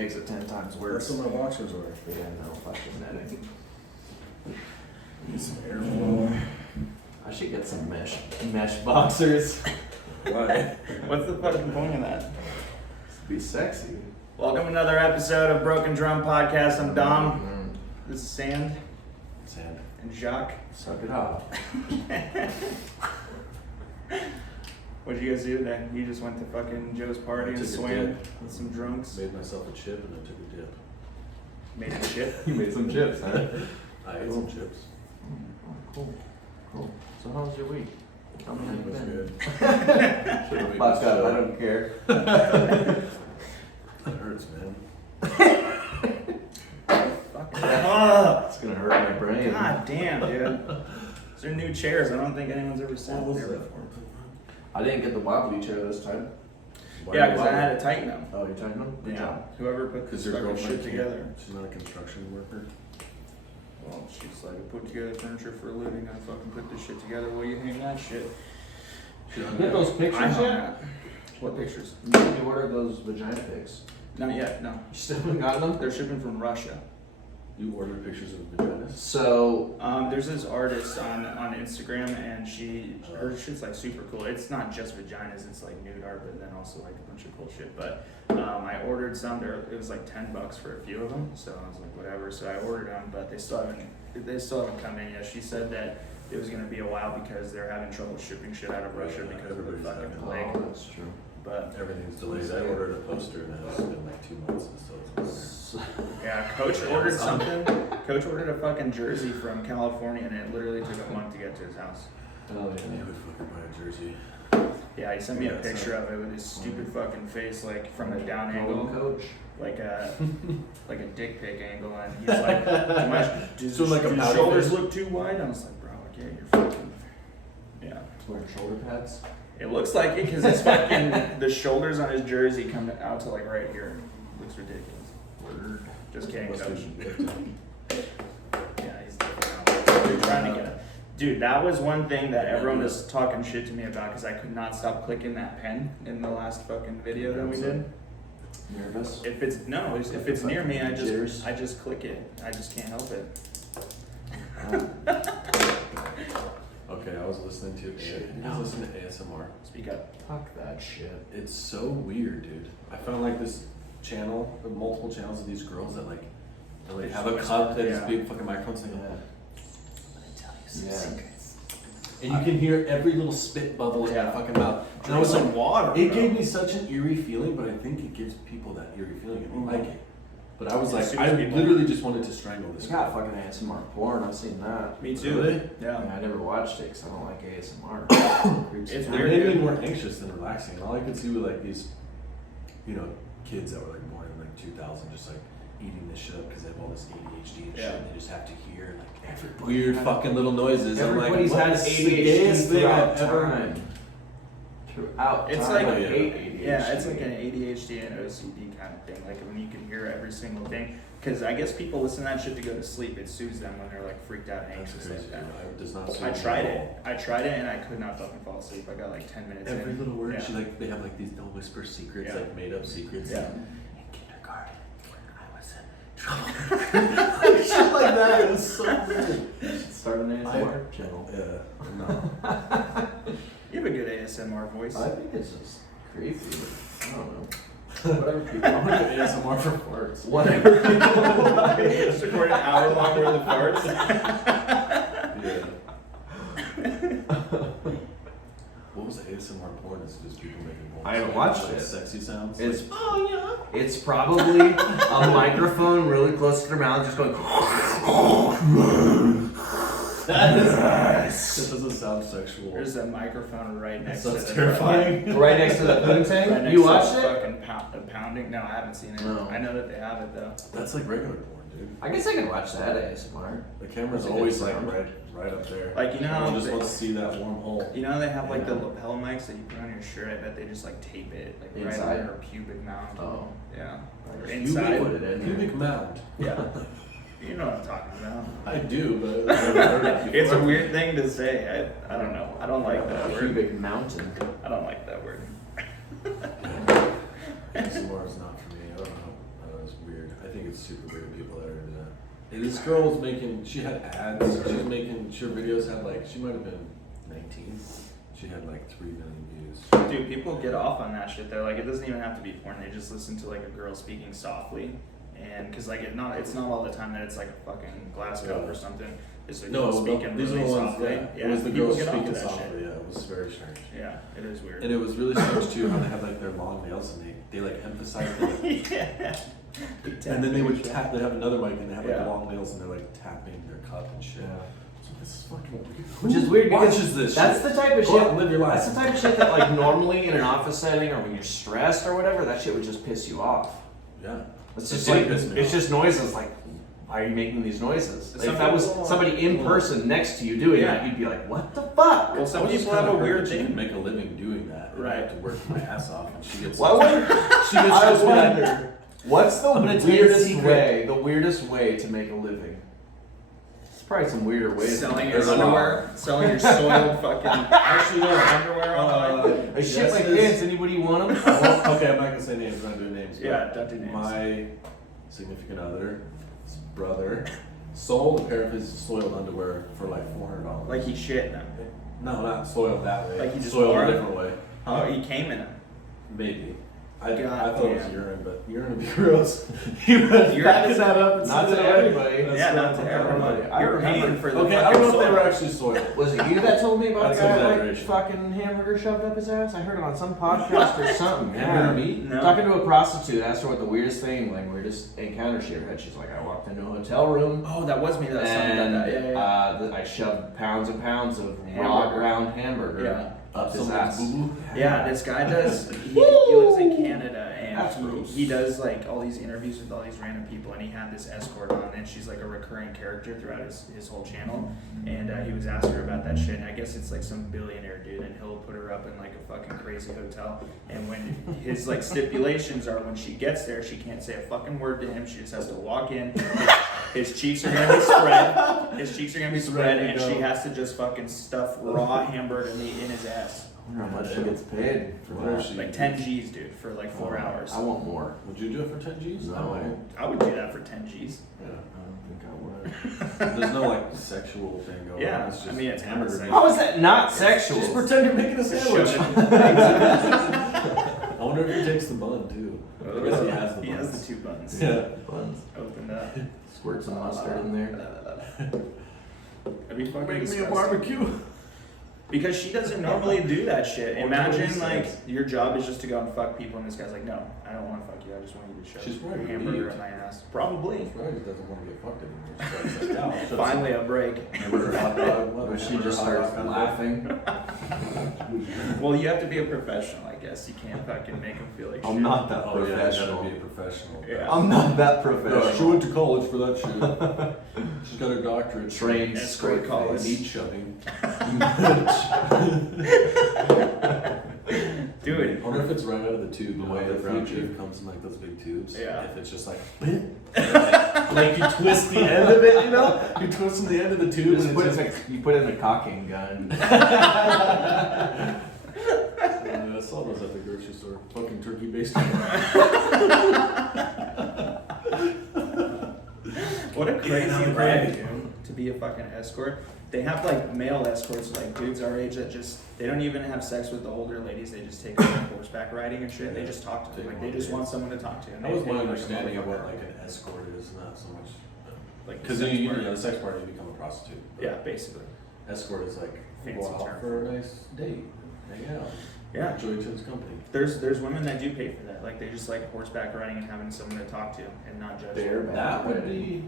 makes it 10 times worse. That's what my boxers were. Yeah, no fucking netting. Need some airflow. I should get some mesh boxers. Why? What's the fucking point of that? Be sexy. Welcome to another episode of Broken Drum Podcast. I'm Dom. This is Sand Sand. and Jacques. Suck it up. What did you guys do today? You just went to fucking Joe's party and Took a swam dip. with some drunks. Made myself a chip and I took a dip. Made a shit. You made some chips, huh? I ate some chips. Oh, cool. Cool. So how was your week? Tell me how It you've was been. good. Should've made Fuck this up, I show. don't care. It hurts, man. Fucking up. It's gonna hurt my brain. God damn, dude. These are new chairs. I don't think anyone's ever sat What was there that? before. I didn't get the wobbly chair this time. Why Yeah, you because I bother? had to tighten them. Oh, you tightened them? Good Yeah. job. Whoever put Because this your fucking girlfriend shit can't- together. She's not a construction worker. Well, she's like, I put together furniture for a living. I fucking put this shit together. Well, you hang that shit. She You get those pictures I hung yet? that. What pictures? You ordered those vagina pics. Not yet, no. You still haven't gotten them? They're shipping from Russia. You ordered pictures of vaginas? So, There's this artist on Instagram, and her shit's like super cool. It's not just vaginas; it's like nude art, but then also like a bunch of cool shit. But I ordered some. It was like $10 for a few of them, so I was like, whatever. So I ordered them, but they still haven't come in yet. She said that it was gonna be a while because they're having trouble shipping shit out of Russia Yeah, because of the everybody's fucking having- plague. oh, that's true. But Everything's delayed. I ordered a poster and it's been like 2 months and still it's yeah, Coach ordered something. Coach ordered a fucking jersey from California, and it literally took a month to get to his house. Oh, I yeah. would fucking buy a jersey. Yeah, he sent me a Yeah, it's picture of it with his stupid fucking face, like from a down Golden angle, Coach. like a dick pic angle, and he's like, "Do So like a his pouty shoulders face? look too wide?" And I was like, "Bro, I get your fucking." Yeah, Wearing shoulder pads. it looks like it because his fucking the shoulders on his jersey come out to like right here. Looks ridiculous. Word. Just kidding, Must Coach. be- Yeah, he's definitely They're trying to get it. Dude, that was one thing that everyone was talking shit to me about because I could not stop clicking that pen in the last fucking video that we did. Nervous? If it's near me, Jitters. I just click it. I just can't help it. Okay, I was listening to I was listening to ASMR. Speak up. Fuck that shit. It's so weird, dude. I found like this channel, or multiple channels of these girls that like they have a cup that is Yeah. big fucking microphones and they go, Yeah. "Let me tell you some Yeah. secrets." And you can hear every little spit bubble in Yeah. that fucking mouth. And I Drink was some like, water. it bro. gave me such an eerie feeling, but I think it gives people that eerie feeling and they like it. But I was Yeah, like, super I people. literally just wanted to strangle this They got guy. fucking ASMR porn. I've seen that. Me too. Really? Yeah. Yeah, I never watched it because I don't like ASMR. Creeps It's me It out. weird. made me dude. more anxious than relaxing. All I could see were like these, kids that were like born in like 2000, just like eating this shit up because they have all this ADHD and shit. Yeah. And they just have to hear like Everybody weird had- fucest little noises. I'm like, Everybody's had what's the ADHD gayest thing throughout I've ever- time. Throughout It's time, like- I hate ADHD. Yeah, it's like an ADHD and OCD kind of thing. Like when you can hear every single thing. Because I guess people listen to that shit to go to sleep. It soothes them when they're like freaked out and That's anxious crazy. like that. It does not suit I me tried at it. I tried it and I could not fucking fall asleep. I got like 10 minutes all. Every in. little word. Yeah. She like they have like these they'll whisper secrets, Yeah. like made up secrets. Yeah. In kindergarten, when I was in trouble. Shit like that. It was so weird. You should start an ASMR channel. Yeah. No. You have a good ASMR voice. I think it's just creepy. I don't know. Whatever people. I'm gonna do ASMR for farts. Whatever people like. Just record an hour long worth of farts. Yeah. What was ASMR porn? Is it just people making porn? I haven't watched Like it. Sexy sounds. It's Oh it's probably a microphone really close to their mouth, just going. That doesn't sound sexual. There's a microphone right next to Sounds the terrifying. Right next to the poontang. Right next You to watched the it? fucking pounding. No, I haven't seen it. No. I know that they have it though. That's like regular porn, dude. I guess I could watch that ASMR. The camera's That's a good always like sound. right up there. Like, you know how Everyone just they- wants to see that warm hole. You know they have like the Yeah. lapel mics that you put on your shirt. I bet they just like tape it like right Inside? on your pubic mound. Oh. Yeah. Or Pubic- inside. put it in Pubic there. mound. Yeah. You know what I'm talking about. I do, but I've never heard it It's a before. weird thing to say. I don't know. I don't like that word. Pubic mountain. I don't like that word. ASMR is not for me. I don't know how to it's super weird people that are into that. Hey, this girl was making, she had ads, she was making, her videos had like, she might have been 19. She had like 3 million views. Dude, people get off on that shit. They're like, it doesn't even have to be porn. They just listen to like a girl speaking softly, and because like it's not all the time that it's like a fucking glass cup or something. It's a girl speaking these really are the ones, softly. yeah. It was the people girl get off to speaking that softly. shit. Yeah, it was very strange. Yeah, it is weird. And it was really strange too how they have like their long nails and they like emphasize it. Yeah. And then they would tap. They have another mic and they have like Yeah. long nails and they're like tapping their cup and shit. So this is fucking weird. Which is weird because watches this that's shit? the type of Go shit. out and live your life. That's the type of shit that like normally in an office setting or when you're stressed or whatever, that shit would just piss you off. Yeah. It's It just did like piss me it's off. just noises. Like, why are you making these noises? Some If that was people- somebody in person next to you doing Yeah. that, you'd be like, what the fuck? Well, some I was just people have a kinda hurt weird that she can thing. make a living doing that. And I have to work my ass off and she gets. Why would she gets I just mad. wonder, what's the I'm gonna tell you a weirdest secret. way? The weirdest way to make a living? There's probably some weirder ways. Selling to your make a living. underwear, selling your soiled fucking Actually, no. underwear online. I shit Yes, my it is. pants. Anybody want them? Well, okay, I'm not gonna say names. I'm not doing names. but Yeah, don't do names. My significant other, his brother, sold a pair of his soiled underwear for like $400. Like he shit in them. No, not soiled that way. Like he just soiled wore a it? different way. Oh, he came in them. Maybe. I God thought it was damn. urine, but urine would be gross. You would Urine back is that up and not send to it away. everybody. That's Yeah, not what to I'm talking everybody. about. You're remember- paying for the Okay, I don't know if fucking they were soil. actually soiled. Was it you that told me about That's the guy that, like exaggeration. fucking hamburger shoved up his ass? I heard it on some podcast or something. Hamburger Yeah. meat? No. Talking to a prostitute, asked her what the weirdest thing, like weirdest encounter she ever had. She's like, I walked into a hotel room Oh, that was me. That was something and about that. Yeah, I shoved pounds and pounds of Hamburger. raw ground hamburger Yeah. up his Someone's ass. boo-boo. Yeah, this guy does. He lives in Canada, That's and gross. he does like all these interviews with all these random people. And he had this escort on, and she's like a recurring character throughout his whole channel. And he was asking her about that shit. And I guess it's like some billionaire dude, and he'll put her up in like a fucking crazy hotel. And when his like stipulations are, when she gets there, she can't say a fucking word to him. She just has to walk in. His cheeks are gonna be spread. His cheeks are gonna be spread, ready to and she go. has to just fucking stuff raw hamburger meat in his ass. I wonder how much she gets paid for Where that. is she? Like 10 G's, dude, for like 4 hours. I want more. Would you do it for 10 G's? No. I won't. I would do that for 10 G's. Yeah. I don't think I would. There's no like sexual thing going Yeah, on. It's just I mean, it's kinda hamburger. sexual. How is that not sexual? Just pretend you're making a sandwich. Shove I wonder if he takes the bun too. I guess he has the He buns. has the 2 buns. Yeah. Buns. Opened up. Squirt some mustard in there. That'd be fucking Make me a disgusting. barbecue. Because she doesn't normally do that shit. Or Imagine 26. like your job is just to go and fuck people, and this guy's like, no, I don't want to fuck you. I just want you to shove She's probably a hamburger relieved. in my ass. Probably. Probably just doesn't want to get fucked anymore. She's like, "Yeah, I'll Finally a break. Hamburger hot dog. Or she hamburger, just hot starts dog, laughing. Well, you have to be a professional, I guess. You can't fucking make them feel like shit. I'm not that Oh yeah, you professional. gotta be a professional. Yeah. I'm not that Yeah, she professional. went to college for that shit. She's got her doctorate. Trained Escort straight college. face. Meat shoving. Dude. I wonder if it's right out of the tube. The You way know, the the ground future beef comes in like those big tubes. Yeah. If it's just like, like you twist the end of it, you know? You're twisting the end of the You, tube just and put it's in just. a, you put in a cocking gun. I saw those at the grocery store. Fucking turkey based. What a crazy I'm ride, ready. dude, to be a fucking escort. They have like male escorts, like dudes our age that just, they don't even have sex with the older ladies. They just take them on horseback riding and shit. They just talk to them. Like they just want someone to talk to. And That they was pay my like a understanding of what motherfucker. like an escort is, not so much. Like Because the then sex you, worker. the sex party, you become a prostitute. But Yeah, basically. Escort is like Fancy go out term. for a nice date, hang out, Yeah. enjoy each other's company. There's women that do pay for that. Like they just like horseback riding and having someone to talk to and not judge them. Bareback.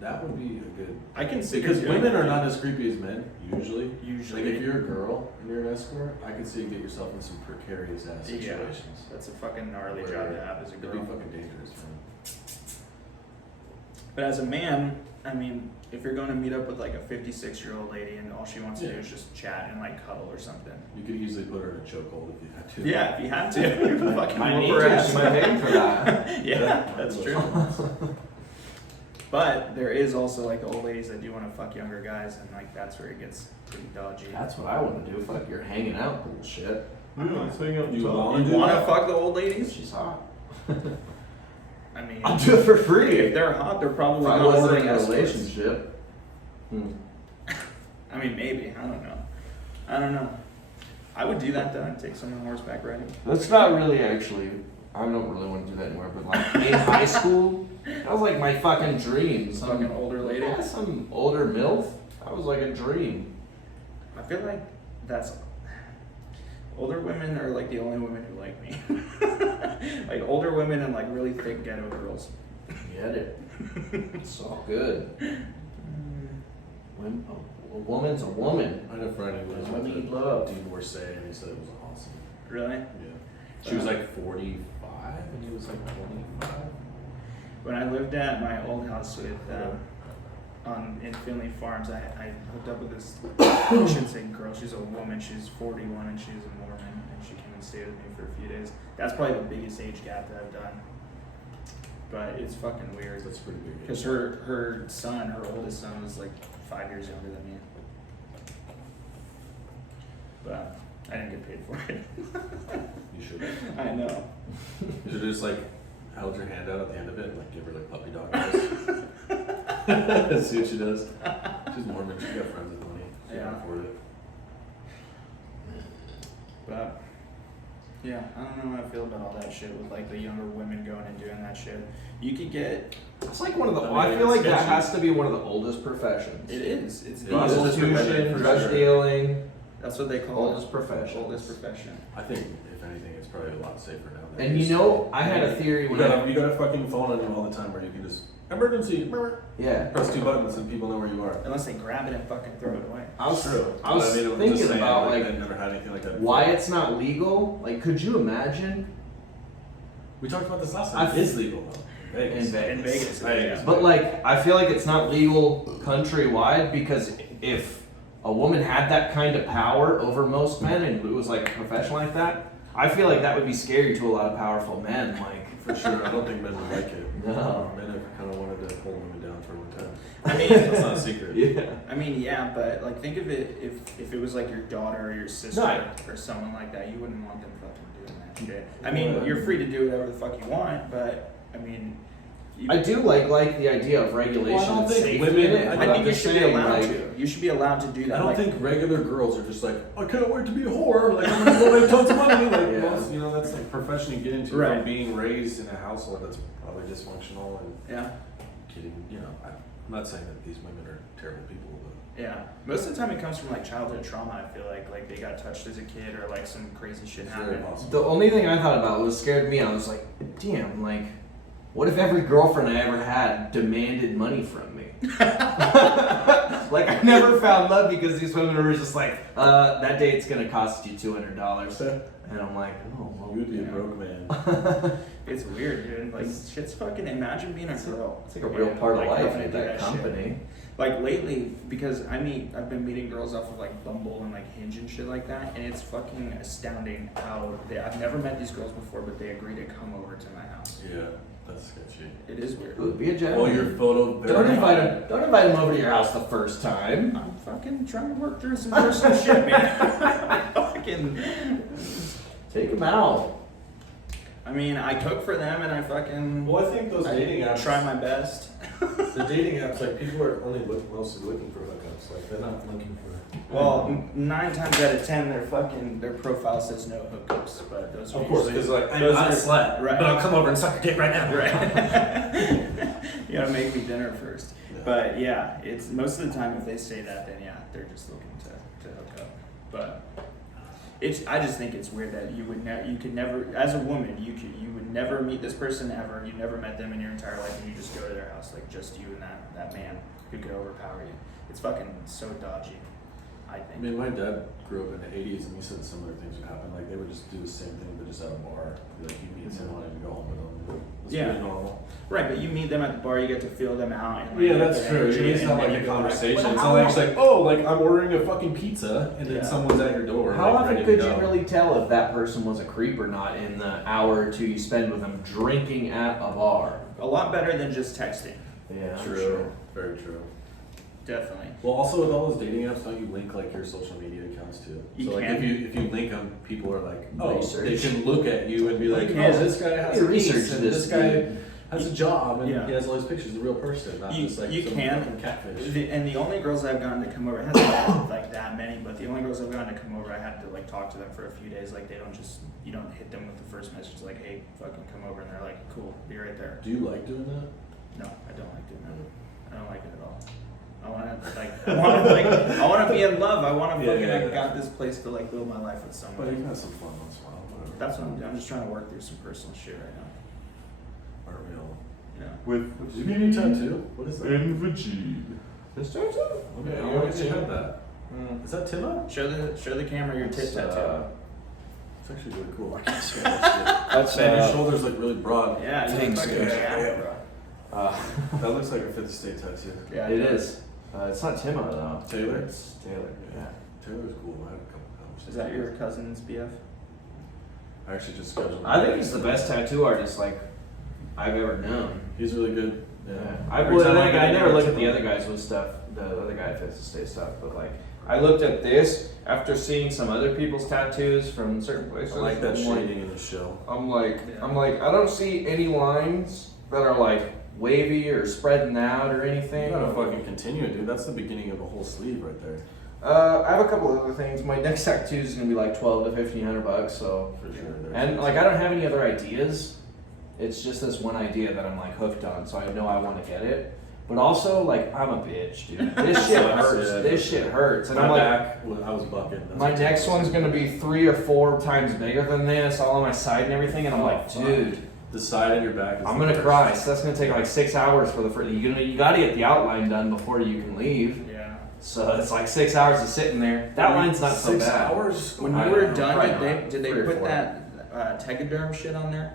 That would be a good. I can see Because doing women that. are not as creepy as men usually. Usually. Like if you're a girl and you're an escort, I could see you get yourself in some precarious ass Yeah. situations. That's a fucking gnarly Where job to have as a It'd be girl. fucking dangerous, man. But as a man, I mean, if you're going to meet up with like a 56-year-old lady and all she wants to do Yeah. is just chat and like cuddle or something. You could easily put her in a chokehold if you had to. Yeah, if you had to, you could fucking I whoop need her to. ass. She might pay for that. Yeah, that's true. But there is also like the old ladies that do want to fuck younger guys, and like that's where it gets pretty dodgy. That's what I want to do. Fuck your hanging out bullshit. You You wanna do want to that? fuck the old ladies? She's hot. I mean, I'll do it for if free. they're hot, they're probably If I not wasn't ordering in a escorts. relationship. I mean, maybe. I don't know. I would do that though. I'd take someone horseback riding. That's not really actually. I don't really want to do that anymore. But like in high school, that was like my fucking dream. Some Fucking older lady. Yeah, some older MILF. That was like a dream. I feel like that's older women are like the only women who like me. Like older women and like really thick ghetto girls. Get it. It's all good. A woman's a woman. I had a friend who was What with do you a love? divorcee, and he said it was awesome. Really? Yeah. She was like 45, and he was like 25. When I lived at my old house with in Finley Farms, I hooked up with this I shouldn't say girl, she's a woman, she's 41 and she's a Mormon, and she came and stayed with me for a few days. That's probably the biggest age gap that I've done. But it's fucking weird. That's pretty big. Because her son, her oldest son, was like 5 years younger than me. But I didn't get paid for it. You should. I know. You should just like held your hand out at the end of it and like give her like puppy dog eyes. See what she does. She's Mormon. She got friends with money. She Yeah. can afford it. But yeah, I don't know how I feel about all that shit with like the younger women going and doing that shit. You could get It's like one of the. I mean, I feel like it's that sketchy. has to be one of the oldest professions. it is. It's It the is. oldest Prostitution, profession. for drug sure. dealing, That's what they call oldest it. profession. Oldest profession. I think if anything, it's probably a lot safer now. than it And you used to know, be. I had a theory You when got a fucking phone on you all the time where you can just emergency. yeah. Press 2 buttons and people know where you are. Unless they grab it and fucking throw it away. I was True. I was I'm just thinking saying, about I've like never had anything like that. why before. it's not legal. Like, could you imagine? We talked about this last I time. f- It's legal though. Vegas. In Vegas. In Vegas, yeah. But like, I feel like it's not legal countrywide because if a woman had that kind of power over most men and it was like a profession like that, I feel like that would be scary to a lot of powerful men. Like, For sure. I don't think men would like it. No. Men have kind of wanted to hold women down for a long time. I mean, That's not a secret. yeah. I mean, yeah, but like, think of it if it was like your daughter or your sister No. or someone like that, you wouldn't want them fucking doing that shit. I mean, you're free to do whatever the fuck you want, but I mean, I do like the idea of regulation Well, I don't and think safety women- in it. I but I I'm think you just should be saying, allowed like, to. You should be allowed to do that. I don't Like, think regular girls are just like, I can't wait to be a whore. Like, I'm gonna go make tons of money. Like, Yeah. most, you know, that's like profession you get into Right. from being raised in a household that's probably dysfunctional and yeah, getting, you know, I'm not saying that these women are terrible people, but yeah. Most of the time, it comes from like childhood trauma. I feel like they got touched as a kid or like some crazy shit it's very happened. possible. The only thing I thought about was scared me. I was like, damn, like, what if every girlfriend I ever had demanded money from me? Like, I never found love because these women were just like, that date's gonna cost you $200. And I'm like, oh, well, You would be a yeah. broke man. It's weird, dude. Like, shit's fucking. Imagine being a girl. It's like a real and, part of like, life having to with do that shit. company. Like lately, because I've been meeting girls off of like Bumble and like Hinge and shit like that, and it's fucking astounding how I've never met these girls before, but they agree to come over to my house. Yeah, that's sketchy. It is weird. Ooh, be a Oh, gentleman. your photo. Don't invite him. Don't invite him over to your house the first time. I'm fucking trying to work through some personal shit, man. Fucking. Take him out. I mean, I cook for them and I fucking. Well, I think those I dating apps. try my best. The dating apps, like people are only mostly looking for hookups. Like they're not looking for. Well, 9 times out of 10, their profile says no hookups, but those are Of course, usually- because like I'm those not a are- slut, right. but I'll come over and suck your dick right now. Right. You gotta make me dinner first. Yeah. But yeah, it's most of the time if they say that, then yeah, they're just looking to hook up. But I just think it's weird that you could never, as a woman, you would never meet this person ever. You never met them in your entire life, and you just go to their house, like just you and that man who could overpower you. It's fucking so dodgy, I I think. mean, my dad grew up in the '80s, and he said similar things would happen. Like they would just do the same thing, but just at a bar. Like you meet someone and you go home with them. It's Yeah. pretty normal. Right, but you meet them at the bar, you get to feel them out. And, like, Yeah, get that's their true. energy, You need to and have then like you a go back. conversation. Well, It's how not like just long- like, oh, like I'm ordering a fucking pizza, and then Yeah. someone's at your door. How like, often ready could to you go. really tell if that person was a creep or not in the hour or two you spend with them drinking at a bar? A lot better than just texting. Yeah, I'm True. sure. Very true. Definitely. Well, also with all those dating apps, don't you link like your social media accounts too? You so like can. if you link them, people are like, oh, Research. they can look at you and be like, Yeah. oh, this guy has You a niece, research and this this guy dude. has a job and Yeah. he has all these pictures of a real person, not You- just like you some can. fucking catfish. And the only girls I've gotten to come over, it hasn't been like that many, but the only girls I've gotten to come over, I had to like talk to them for a few days. Like they don't just, you don't hit them with the first message like, hey, fucking come over, and they're like, cool, be right there. Do you like doing that? No, I don't like doing that. I don't like it at all. I want to be in love. I want to Yeah, fucking. yeah, I yeah. got this place to like build my life with But somebody. you can have some fun once in a while. Whatever. That's what I'm doing. I'm just trying to work through some personal shit right now. Aren't we all? Yeah. With Did you get a new tattoo? What is that? Vagine. This tattoo? Okay, Yeah, you already had that. Mm. Is that Tima? Show the camera your tit It's, tattoo. It's actually really cool. I can't see that That's, shit. And your shoulders look really broad. Yeah, you Thanks, fucking guys. jack, bro. That looks like a 50 state tattoo. Yeah, It is. It's not Timo though. Taylor? It's Taylor. Yeah. Taylor's cool. I had a couple conversations. Is that your cousin's BF? I actually just scheduled. I think he's the best tattoo artist like I've ever known. He's really good. Yeah. I Every would. time I go never there, look it's at the fun. other guys with stuff. The other guy fits the state stuff, but like I looked at this after seeing some other people's tattoos from certain places. I like that I'm like- shading in the show. I'm like, Yeah. I don't see any lines that are like wavy or spreading out or You anything. gotta fucking continue, dude. That's the beginning of a whole sleeve right there. I have a couple other things. My next tattoo is gonna be like $1,200 to $1,500, so. For sure. And like I don't have any other ideas. It's just this one idea that I'm like hooked on, so I know I want to get it. But also like I'm a bitch, dude. This shit hurts. Yeah, This for shit sure. hurts, and my I'm like. back, I was bucking. That's My what next it one's was. gonna be 3 or 4 times bigger than this, all on my side and everything, and I'm Oh, like, fuck. dude, The side of your back is I'm the gonna worst. cry. So that's gonna take like 6 hours for the first. You gotta get the outline done before you can leave. Yeah. So it's like 6 hours of sitting there. That line's not so 6 bad. hours? When I you were don't know, done, probably did not. they 3 or put 4. that Tegaderm shit on there?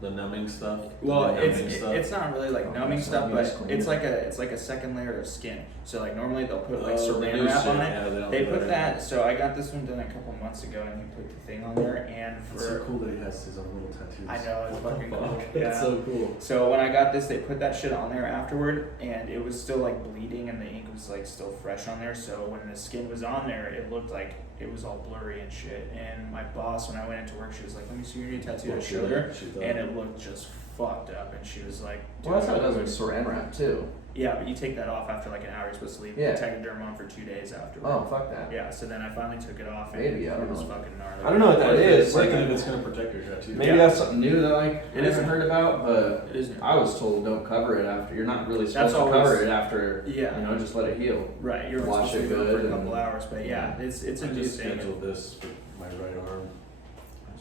The numbing stuff. Well, the numbing it's not really like Oh, numbing so stuff, you just but clean it's it. like a second layer of skin. So like normally they'll put like Oh, saran the new wrap shit, on it. yeah, don't They do put it that. So I got this one done a couple months ago, and he put the thing on there. And It's so for cool that he has his own little tattoos. I know, it's What the fucking fuck? cool. That's Yeah. so cool. so when I got this, they put that shit on there afterward, and it was still like bleeding, and the ink was like still fresh on there. So when the skin was on there, it looked like it was all blurry and shit. And my boss, when I went into work, she was like, "Let me see your new tattoo." I What showed her, she thought. and it looked just fucked up. And she was like, Well, that's how it does "Dude, with saran wrap too. Yeah, but you take that off after like an hour. You're supposed to leave Yeah. Tegaderm on for 2 days afterward. Oh, fuck that. Yeah, so then I finally took it off, and Maybe, I it don't was know. fucking gnarly. I don't know what that is. Like, Like, it's gonna protect your tattoo. maybe Yeah. that's something new that like I It is haven't new. heard about, but It is new. I was told don't cover it after. You're not really supposed That's to cover always- it after. Yeah. You know, just let it heal. Right, you're Wash supposed to it leave it for good a couple and- hours, but yeah, it's I a new just thing. scheduled this for my right arm.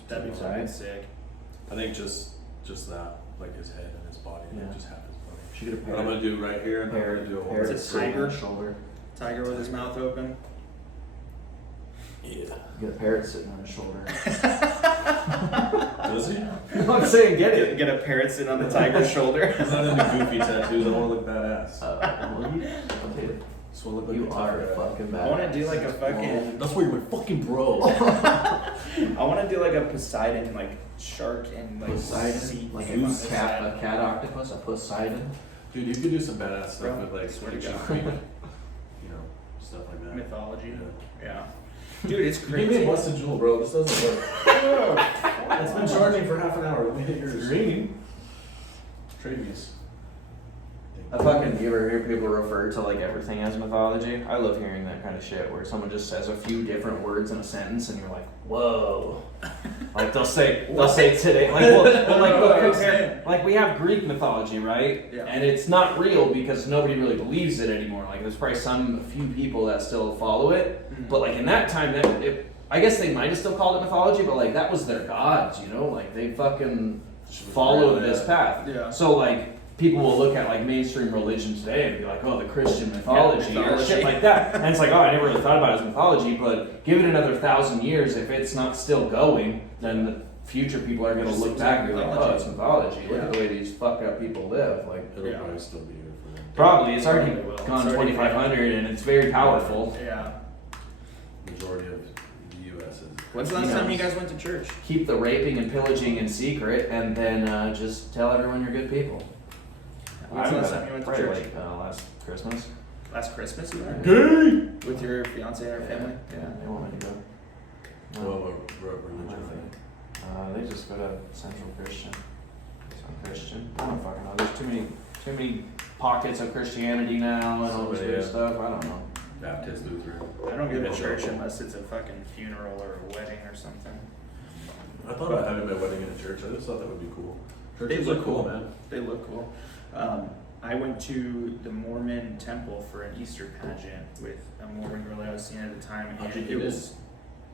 That'd be fucking Right. sick. I think just that, like his head and his body, Yeah. and just half his body. Should get a What I'm gonna do right here, I'm Parrot, gonna do a whole. parrot Is it sitting on tiger? the shoulder. Tiger with his mouth open. Yeah. Get a parrot sitting on his shoulder. Does he? I'm saying get it. Get a parrot sitting on the tiger's shoulder. He's not into goofy tattoos. I want to look badass. Well, dude, Just want to look like you a are tough a guy. fucking badass. I want to do like a fucking. That's why you're my fucking bro. I want to do like a Poseidon, like shark and like Poseidon, sea like thing on a this cat, side. a cat octopus, a Poseidon. Dude, you could do some badass stuff Bro, with like swear to ancient God. Greek, stuff like that. Mythology. Yeah. Yeah. Dude, it's Give me a crazy. busted jewel, bro. This doesn't work. It's been charging for half an hour. Let me hit yours. Green. Trade these. I fucking, you ever hear people refer to like everything as mythology? I love hearing that kind of shit where someone just says a few different words in a sentence and you're like, whoa. Like they'll say today, like we'll compare, like we have Greek mythology, right? Yeah. And it's not real because nobody really believes it anymore. Like there's probably a few people that still follow it, Mhm. but like in that time, I guess they might have still called it mythology, but like that was their gods, you know? Like they fucking followed this path. Yeah. So like people will look at like mainstream religion today and be like, oh, the Christian mythology, or mythology. shit like that. And it's like, oh, I never really thought about it as mythology, but give it another 1,000 years, if it's not still going, then the future people are going to Just look seems back like and be like, oh, mythology. it's mythology. Look Yeah. at the way these fuck up people live. Like, It'll Yeah. probably still be here for them. probably it's already Probably will. gone It's already 2,500 and it's very powerful. Yeah. Majority of the U.S. is. When's the last time you guys went to church? Keep the raping and pillaging in secret, and then just tell everyone you're good people. When's the last time you went to Probably church? like last Christmas. Last Christmas you went? Gay. With your fiance and her family? Yeah, they want me to go. Well, what religion are they? They just go to Central Christian. So Christian. I don't fucking know. There's too many pockets of Christianity now and all this weird stuff. I don't know. Baptist, Lutheran. I don't go to church unless it's a fucking funeral or a wedding or something. I thought about having my wedding in a church. I just thought that would be cool. Churches They look are cool, cool. man. They look cool. I went to the Mormon temple for an Easter pageant with a Mormon girl that I was seeing at the time, How'd you and get it in? was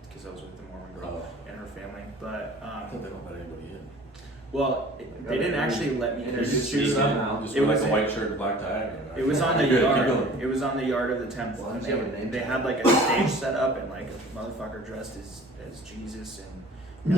because I was with the Mormon girl and her family. But I thought they don't let anybody in. well, they didn't actually let me Introduce introduce you them. somehow. Just It wear like was- a white shirt and black tie. It was on the Good, keep yard. going. It was on the yard of the temple. Why And don't you have a name they tag? had like a stage set up and like a motherfucker dressed as Jesus and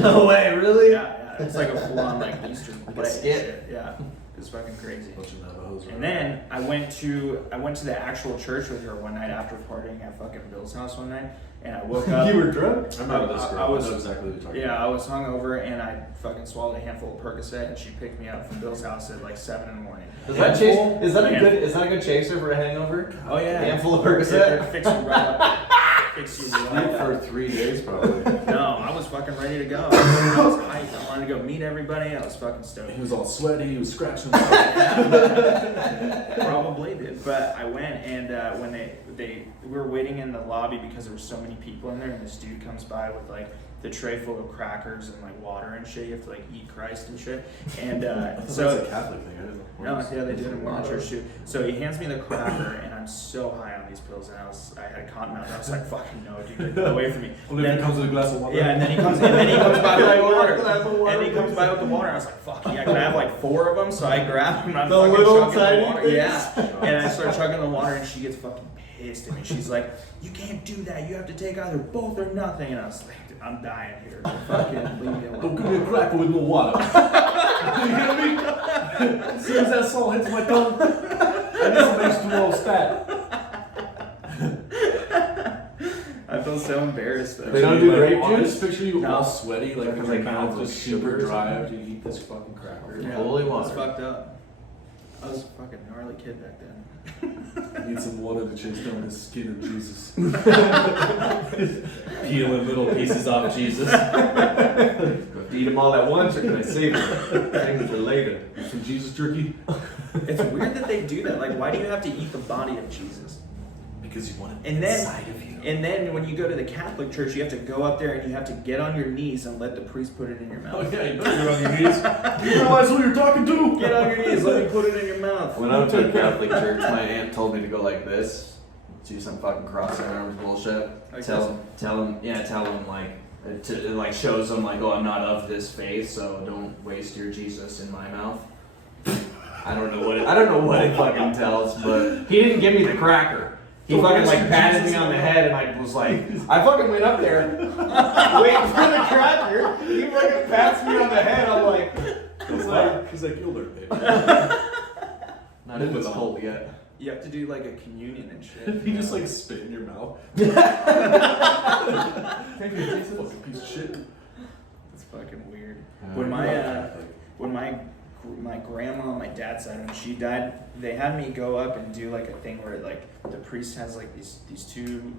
No way, really? yeah, it's like a full on like Easter Like a play. skit. Shit. Yeah, it was fucking crazy. Bunch of Navajos, And right? then I went to the actual church with her one night after partying at fucking Bill's house one night, and I woke up. You were drunk? I remember this girl. I was- I know exactly what you're talking Yeah, I about. was hungover and I fucking swallowed a handful of Percocet, and she picked me up from Bill's house at like 7 in the morning. Is that is that a Yeah. good chaser for a hangover? Oh yeah, A handful of It Percocet? fix you right up. Fix you right Sleep up. for 3 days probably. No, I was fucking ready to go. I was hyped. I wanted to go meet everybody. I was fucking stoked. He was all sweaty. He was scratching himself. Probably did, but I went and when we were waiting in the lobby because there were so many people in there, and this dude comes by with like the tray full of crackers and like water and shit. You have to like eat Christ and shit. And So so that's a Catholic thing. I didn't know. no, yeah, they did it in Mormon church too. So he hands me the cracker, and I'm so high on these pills, and I had a cotton mouth. I was like, "Fucking no, dude, get away from me." Only if it comes with a glass of water. Yeah, and then he comes by with the water. Glass of water, And he comes by with the water. I was like, "Fuck yeah!" Can I have like 4 of them? So I grab them and I'm The fucking little chugging tiny the water. things? Yeah, and I start chugging the water, and she gets fucking pissed at me. She's like, "You can't do that. You have to take either both or nothing." And I was like, "I'm dying here. Fucking leave me alone." Don't give me a cracker with no water. You hear me? As soon as that salt hits my tongue, I need some H2O stat. I feel so embarrassed though. They don't do grape I juice? just picture you No. all sweaty, like Because your they mouth count just with super sugar or dry something? after you eat this fucking cracker. Yeah, Holy I was water. fucked up. I was a fucking gnarly kid back then. I need some water to chase down the skin of Jesus. Peeling little pieces off Jesus. Eat them all at once, or can I save them? Save them for later. Some Jesus jerky. It's weird that they do that. Like, why do you have to eat the body of Jesus? Because you want it And then, inside of you. and then when you go to the Catholic Church, you have to go up there and you have to get on your knees and let the priest put it in your Oh mouth. yeah, you better get on your knees. You realize who you're talking to? Get on your knees, let me put it in your mouth. When I went to a Catholic church, my aunt told me to go like this, do some fucking crossing arms bullshit. Like Tell them, like, it like shows them like, oh, I'm not of this faith, so don't waste your Jesus in my mouth. I don't know what it fucking tells, but he didn't give me the cracker. He Don't fucking waste like your patted Jesus me on the in head, and I was like, I fucking went up there, waiting for the cracker. He fucking pats me on the head. I'm like, He's like, you'll learn, baby. not if it's cold yet. You have to do like a communion and shit. He just like spit in your mouth. Thank you, Jesus. Fucking piece of shit. It's fucking weird. When When my grandma on my dad's side, when she died, they had me go up and do like a thing where like the priest has like these 2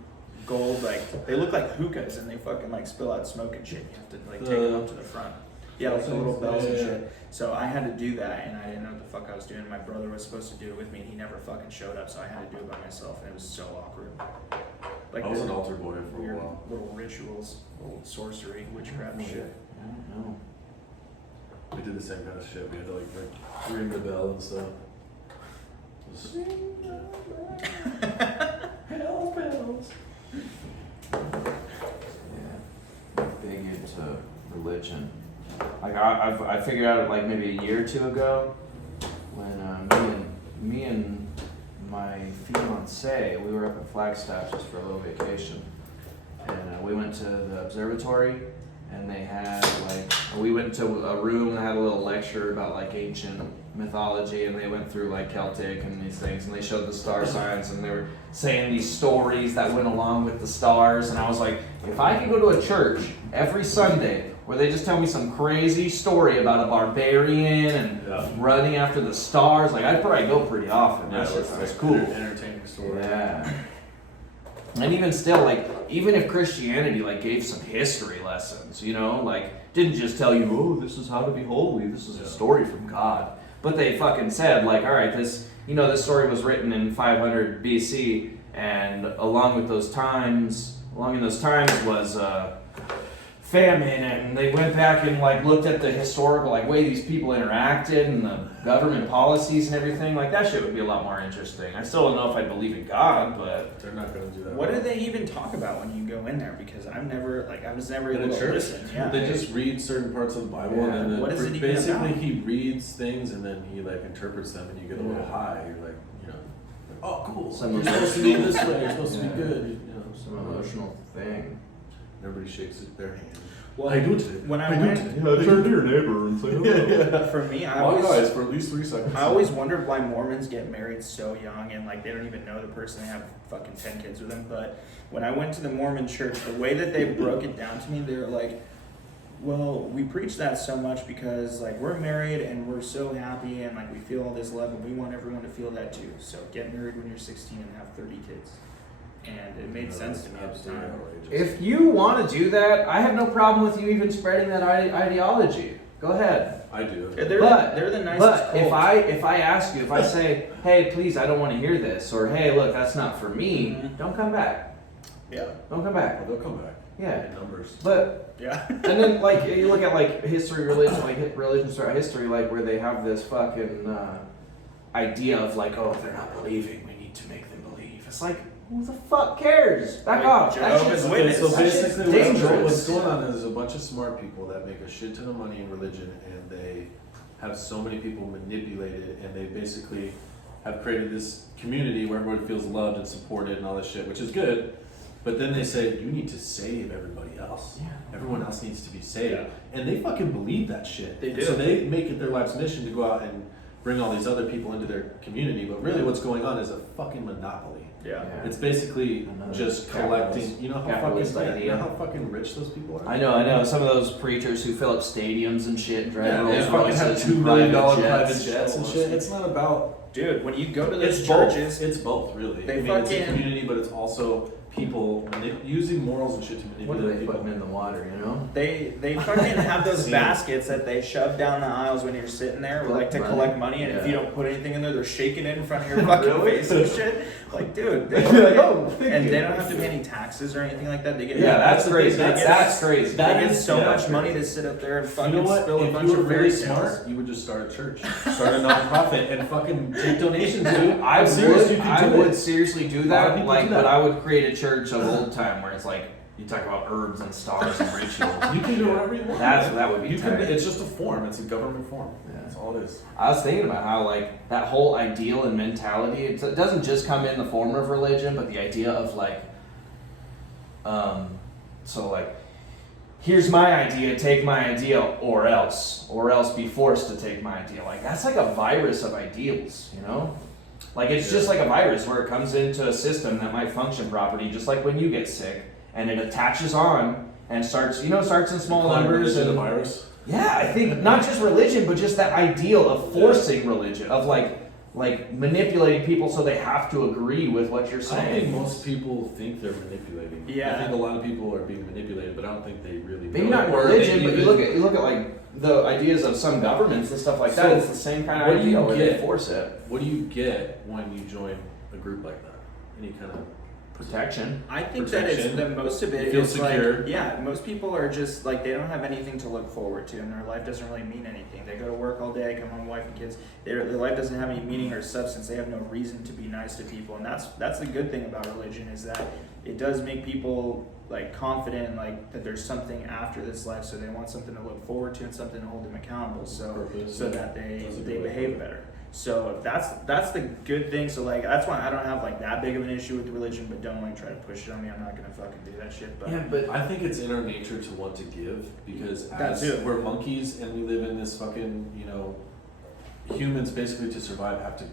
gold, like they look like hookahs, and they fucking like spill out smoke and shit. You have to like take them up to the front. Yeah, like the little bells and shit. So I had to do that, and I didn't know what the fuck I was doing. My brother was supposed to do it with me, and he never fucking showed up, so I had to do it by myself, and it was so awkward. Like I was this an altar boy for a weird while. little rituals, little sorcery, witchcraft shit. I don't know. We did the same kind of shit. We had to like ring the bell and stuff. Just- Hell bells. Yeah, big into religion. Like I figured out like maybe a year or 2 ago when me and my fiance, we were up at Flagstaff just for a little vacation, and we went to the observatory, and they had like, we went to a room that had a little lecture about like ancient mythology, and they went through like Celtic and these things, and they showed the star signs, and they were saying these stories that went along with the stars, and I was like, if I could go to a church every Sunday where they just tell me some crazy story about a barbarian and running after the stars, like I'd probably go pretty often. That's cool. Entertaining story. Yeah. And even still, like, even if Christianity, like, gave some history lessons, you know, like, didn't just tell you, oh, this is how to be holy, this is a story from God. But they fucking said, like, all right, this, you know, this story was written in 500 BC, and along in those times was famine, and they went back and like looked at the historical like way these people interacted and the government policies and everything. Like that shit would be a lot more interesting. I still don't know if I believe in God, but They're not going to do that. What do they even talk about when you go in there? Because I was never in able a to church? listen. Yeah. They just read certain parts of the Bible, Yeah. and then What is it even basically about? he reads things and then he like interprets them, and you get a little high. You're like, you know, oh cool. Some You're supposed to be emotional- this way. You're supposed to Yeah. be good. You know, some emotional thing. Everybody shakes their hand. Well, I do it today. when I do went- it today. Yeah, turn to your neighbor and say hello. For me, Well, guys, for at least 3 seconds. I always wondered why Mormons get married so young and like they don't even know the person, they have fucking 10 kids with them. But when I went to the Mormon church, the way that they broke it down to me, they were like, well, we preach that so much because like we're married and we're so happy and like we feel all this love and we want everyone to feel that too. So get married when you're 16 and have 30 kids. And it made sense to me at the Absolutely time. outrageous. If you want to do that, I have no problem with you even spreading that ideology. Go ahead. I do. They're the nicest But cult. if I ask you, if I say, hey, please, I don't want to hear this, or hey, look, that's not for me, Mhm. don't come back. Yeah. Don't come back. Well, they'll come back. Yeah. In numbers. But Yeah. and then like you look at like history, religion, like religions throughout history, like where they have this fucking idea of like, oh, if they're not believing, we need to make them believe. It's like, who the fuck cares? Back Like off. That Jehovah's shit's- Witness. So that shit's basically, dangerous. what's going on is there's a bunch of smart people that make a shit ton of money in religion, and they have so many people manipulated, and they basically have created this community where everybody feels loved and supported and all this shit, which is good. But then they say you need to save everybody else. Yeah. Everyone else needs to be saved, Yeah. and they fucking believe that shit. They And do. So they make it their life's mission to go out and bring all these other people into their community. But really, what's going on is a fucking monopoly. Yeah. Yeah. It's basically Another just capitalist- collecting. You know how capitalist fucking idea. you know how fucking rich those people are. I know. Some of those preachers who fill up stadiums and shit, and drive Yeah, they Rolls fucking have Royces $2 and million private private jets and shit. It's not about. Dude, when you go to those It's churches, both. It's both, really. They I mean, it's a fucking- community, but it's also people using morals and shit to What manipulate are they people. putting in the water? You know. they fucking have those See. baskets that they shove down the aisles when you're sitting there, like to Collect collect money. money, and if Yeah. you don't put anything in there, they're shaking it in front of your fucking Really? face and shit. Like, dude, they They'd be like, fucking- "Oh, thank and you." they don't have to pay any taxes or anything like that. They get Yeah, that's the crazy. thing, That's crazy. that they get is- so yeah, much that's money crazy. to sit up there and You fucking know what? spill a If bunch you were of really fairy tales. smart, you would just start a church, start a nonprofit, and fucking take donations, dude. I I'm serious, you would, can I do would it. seriously do A lot of that. people Like, do that. but I would create a church of old time where it's like you talk about herbs and stars and rituals. You can do whatever you want. That's- man. that would be You can. tight. It's just a form. It's a government form. Yeah. That's all it is. I was thinking about how like that whole ideal and mentality. It doesn't just come in the form of religion, but the idea of like, so like, here's my idea, take my idea, or else be forced to take my idea. Like that's like a virus of ideals, you know? Like it's just like a virus where it comes into a system that might function properly, just like when you get sick and it attaches on and starts in small Calling numbers religion and a virus. yeah, I think not just religion, but just that ideal of forcing religion, of like manipulating people so they have to agree with what you're I don't think saying. most people think they're manipulating. Yeah. I think a lot of people are being manipulated, but I don't think they really. Maybe know not it, or religion, they but you even- look at like the ideas of some governments and stuff like that. So, It's the same kind what of do you idea where they get? force it. What do you get when you join a group like that? Any kind of Protection. I think that it's Protection. the most of it You feel is secure. like, yeah, most people are just like, they don't have anything to look forward to and their life doesn't really mean anything. They go to work all day, come home, wife and kids. Their life doesn't have any meaning or substance. They have no reason to be nice to people. And that's the good thing about religion, is that it does make people like confident, like that there's something after this life. So they want something to look forward to and something to hold them accountable. So Purpose, so yeah. that they That's a good way to behave put it. better. So that's the good thing. So like that's why I don't have like that big of an issue with religion, but don't like try to push it on me. I'm not gonna fucking do that shit. But but I think it's in our nature to want to give, because That as too. we're monkeys and we live in this fucking, humans basically to survive have to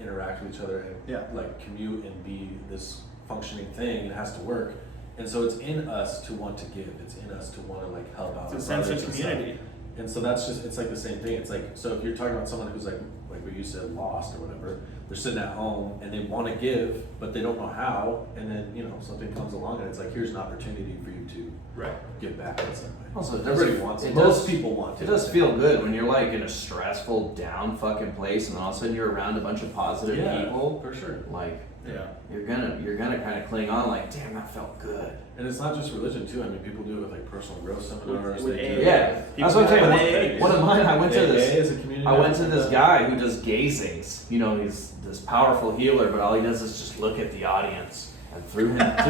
interact with each other and Yeah. like commute and be this functioning thing. It has to work. And so it's in us to want to give. It's in us to want to like help out. it's a our sense brothers of and stuff. community. And so that's just, it's like the same thing. It's like, so if you're talking about someone who's like like what you said, lost or whatever. They're sitting at home and they want to give, but they don't know how. And then, you know, something comes along and it's like, here's an opportunity for you to give back in some way. Also, it Everybody does, wants it. it Most does, people want it does feel good when you're like in a stressful, down fucking place, and all of a sudden you're around a bunch of positive people. for sure. Like, Yeah. you're gonna kind of cling on. Like, damn, that felt good. And it's not just religion too. I mean, people do it with like personal growth seminars. With they AA. do Yeah, People that's what I'm have saying. AA. One of mine, I went to AA this. is a community. I went to this that- guy who does gazings. You know, he's this powerful healer, but all he does is just look at the audience and through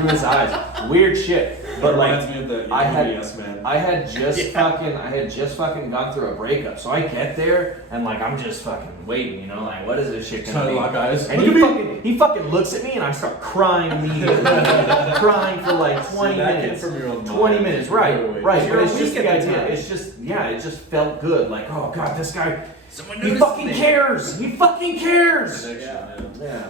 his eyes. Weird shit. But reminds like, me of the I had- Yes Man. I had just Yeah. fucking gone through a breakup. So I get there and like I'm just fucking waiting, you know, like what is this shit Trying gonna to be? lock eyes. And he fucking looks at me and I start crying immediately. Crying for like 20 that came minutes. from your own 20 mind. minutes, right. But You're it's a just week the at the idea. time. It's just, yeah, it just felt good. Like, oh god, this guy, Someone he noticed fucking me. cares. He fucking cares. Connection, Yeah. Yeah.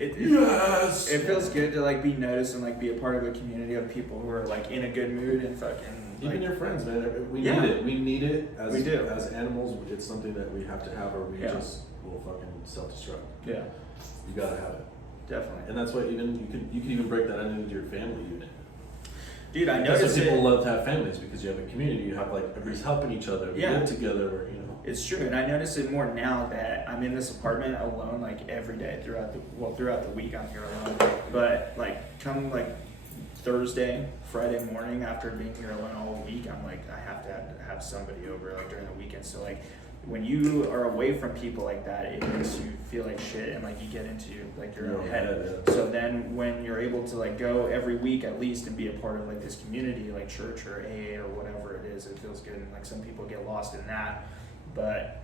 Yes. It feels good to like be noticed and like be a part of a community of people who are like in a good mood and fucking Even like, your friends, man. We Yeah. need it. We need it as We do. as animals. It's something that we have to have, or we Yeah. just will fucking self-destruct. yeah, You gotta have it, definitely. and that's why even you can even break that into your family unit. Dude, I That's why noticed people it. love to have families, because you have a community. You have like everybody's helping each other. We Yeah. live together, or you know. It's true, and I notice it more now that I'm in this apartment alone, like every day throughout the week I'm here alone. But like come like Thursday, Friday morning after being here alone all week, I'm like I have to have somebody over like during the weekend. So like when you are away from people like that, it makes you feel like shit and like you get into like your own head. Yeah. So then when you're able to like go every week at least and be a part of like this community like church or AA or whatever it is, it feels good. And like some people get lost in that. But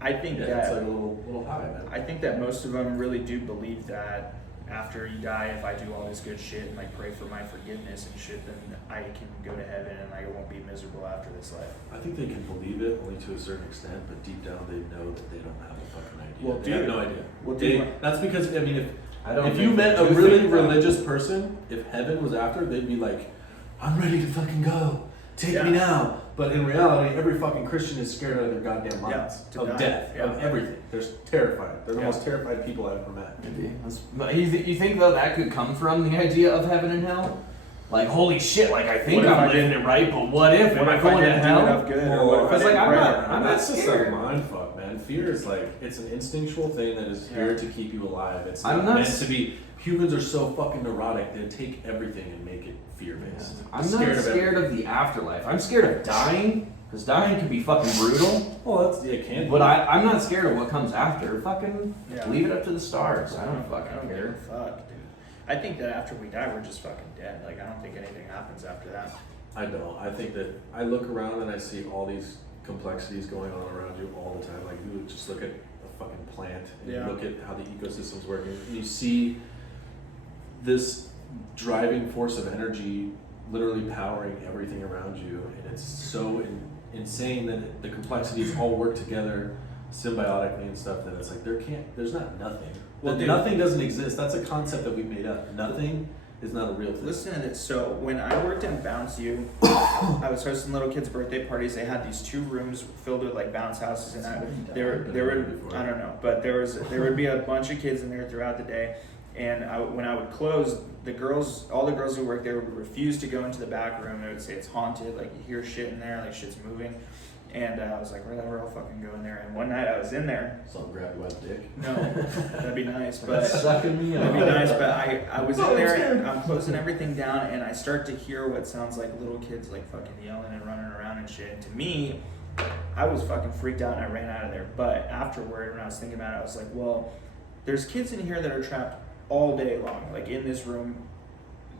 I think Yeah, that it's like a little high, man. I think that most of them really do believe that after you die, if I do all this good shit and like pray for my forgiveness and shit, then I can go to heaven and I won't be miserable after this life. I think they can believe it only to a certain extent, but deep down they know that they don't have a fucking idea. Well, they have dude, no idea. well, They- dude, that's because I mean, I don't if think you met they a do really think that. religious person, if heaven was after, they'd be like, "I'm ready to fucking go. Take me Yeah. now." But in reality, every fucking Christian is scared out of their goddamn minds to of die. death, Yeah. of everything. They're terrified. They're the Yeah. most terrified people I've ever met. Maybe. But you think though that could come from the idea of heaven and hell? Like, holy shit, like I think What if I'm I living it right, but what if? Am I going to didn't do hell? enough good? Well, Or what if I it's like, didn't I'm pray not- enough? I'm not That's just scared. a mind fuck, man. Fear is like, it's an instinctual thing that is here to keep you alive. It's I'm not not meant s- to be. Humans are so fucking neurotic, they take everything and make it fear-based. I'm not scared of the afterlife. I'm scared of dying, because dying can be fucking brutal. Well, that's, it can be. But I'm not scared of what comes after. Fucking Yeah. leave it up to the stars. I don't I fucking don't give care. a fuck, dude. I think that after we die, we're just fucking dead. Like I don't think anything happens after that. I don't. I think that I look around and I see all these complexities going on around you all the time. Like you would just look at a fucking plant and Yeah. you look at how the ecosystem's working, and you see this driving force of energy literally powering everything around you, and it's so insane that the complexities all work together symbiotically and stuff, that it's like there's not nothing. Well, dude- Nothing doesn't exist. That's a concept that we made up. Nothing is not a real thing. Listen to this. So when I worked in Bounce U, I was hosting little kids' birthday parties. They had these 2 rooms filled with like bounce houses, and there would I don't know, but there would be a bunch of kids in there throughout the day. And when I would close, all the girls who worked there would refuse to go into the back room. They would say it's haunted, like you hear shit in there, like shit's moving. And I was like, whatever, I'll fucking go in there. And one night I was in there. Something grab you by the dick. No, that'd be nice, but. sucking me That'd be nice, but I was Oh, in there, I'm scared. and I'm closing everything down, and I start to hear what sounds like little kids like fucking yelling and running around and shit. And to me, I was fucking freaked out and I ran out of there. But afterward, when I was thinking about it, I was like, well, there's kids in here that are trapped all day long, like in this room.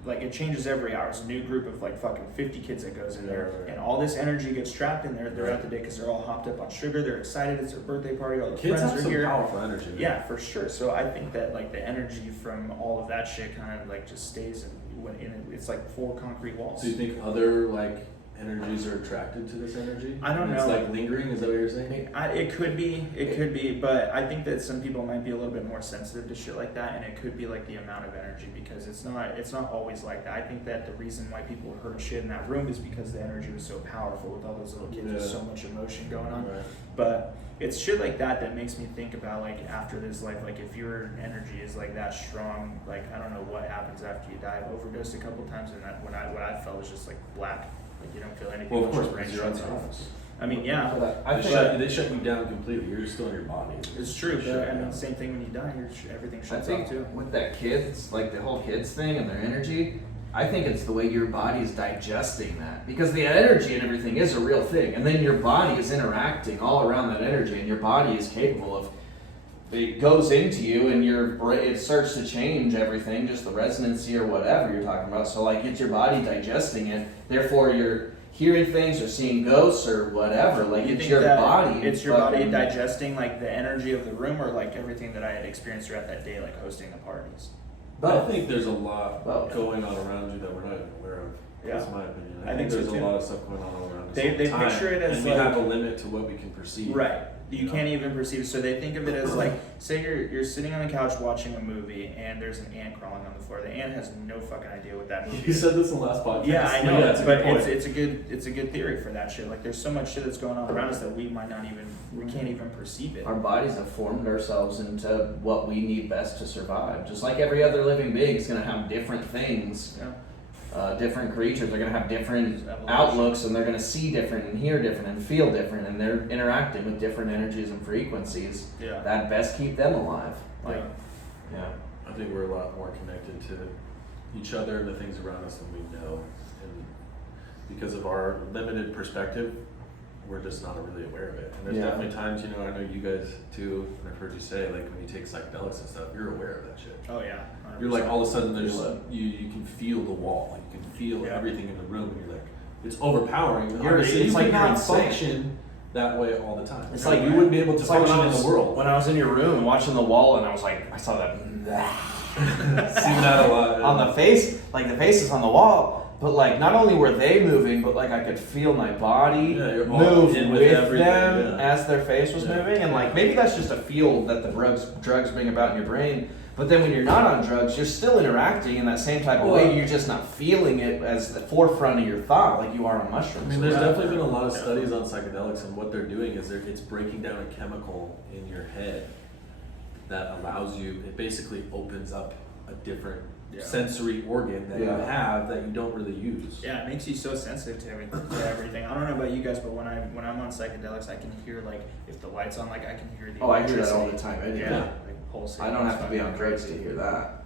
Like it changes every hour. It's a new group of like fucking 50 kids that goes in there, Right. and all this energy gets trapped in there throughout the day because they're all hopped up on sugar. They're excited. It's their birthday party. All the Kids friends have are some here. powerful energy. Man. Yeah, for sure. So I think that like the energy from all of that shit kind of like just stays in it's like 4 concrete walls. So you think other like energies are attracted to this energy? I don't And it's know. like lingering, is that what you're saying? It could be, but I think that some people might be a little bit more sensitive to shit like that, and it could be like the amount of energy, because it's not always like that. I think that the reason why people heard shit in that room is because the energy was so powerful with all those little kids with Yeah. so much emotion going on. Right. But it's shit like that that makes me think about, like, after this life, like if your energy is like that strong, like I don't know what happens after you die. I've overdosed a couple times, and that what I felt was just like black. Like you don't feel anything. Well, of once course, your brain because you're shuts off. unconscious. I mean, yeah, But I They think they shut you down completely. You're still in your body. it's true. Shut But I down. mean, same thing when you die. Everything I shuts think off too. with that kids, like the whole kids thing and their energy, I think it's the way your body is digesting that, because the energy and everything is a real thing, and then your body is interacting all around that energy, and your body is capable of. It goes into you, and it starts to change everything, just the resonancy or whatever you're talking about. So like, it's your body digesting it. Therefore, you're hearing things or seeing ghosts or whatever. Like You it's think your that body. It's your body fucking- digesting like the energy of the room, or like everything that I had experienced throughout that day, like hosting the parties. I think there's a lot Both. going on around you that we're not even aware of. Yeah. That's my opinion. I think so there's too. a lot of stuff going on all around us. They- all they the time, picture it as and we like- have a limit to what we can perceive. Right. You Yeah. can't even perceive. So they think of it as like, say you're sitting on the couch watching a movie, and there's an ant crawling on the floor. The ant has no fucking idea what that movie You is. said this in the last podcast. Yeah, I know, Yeah, that's a but good point. it's a good theory for that shit. Like, there's so much shit that's going on around us that we can't even perceive it. Our bodies have formed ourselves into what we need best to survive. Just like every other living being is going to have different things. Yeah. Different creatures are going to have different Evolution. outlooks, and they're going to see different and hear different and feel different, and they're interacting with different energies and frequencies Yeah. that best keep them alive. Like, Yeah. yeah. I think we're a lot more connected to each other and the things around us than we know. And because of our limited perspective, we're just not really aware of it. And there's Yeah. definitely times, you know, I know you guys too, and I've heard you say, like when you take psychedelics and stuff, you're aware of that shit. Oh yeah. You're like, 100%. all of a sudden there's, Feel it. you can feel the wall, like you can feel Yeah. everything in the room, and you're like, it's overpowering. You're- Obviously, it's you like could you're not insane. function that way all the time. It's Like, like you wouldn't be able to It's like when function I in was the world. when I was in your room and watching the wall, and I was like, I saw that Seen that a lot. on the face, like the faces on the wall. But like, not only were they moving, but like I could feel my body Yeah, you're all move in with with everything, them yeah. as their face was Yeah. moving, and like maybe that's just a field that the drugs bring about in your brain. But then when you're not on drugs, you're still interacting in that same type of way. Well- You're just not feeling it as the forefront of your thought, like you are on mushrooms. I mean, there's or definitely whatever. been a lot of studies on psychedelics, and what they're doing is it's breaking down a chemical in your head that allows you. It basically opens up a different Yeah. sensory organ that you Yeah. have that you don't really use. Yeah, it makes you so sensitive to everything. I don't know about you guys, but when I'm on psychedelics, I can hear, like, if the light's on, like I can hear the Oh, I hear that all the electricity. time. Anyway. Yeah, like pulsing. I don't have to be It's on fucking drugs to crazy. hear that.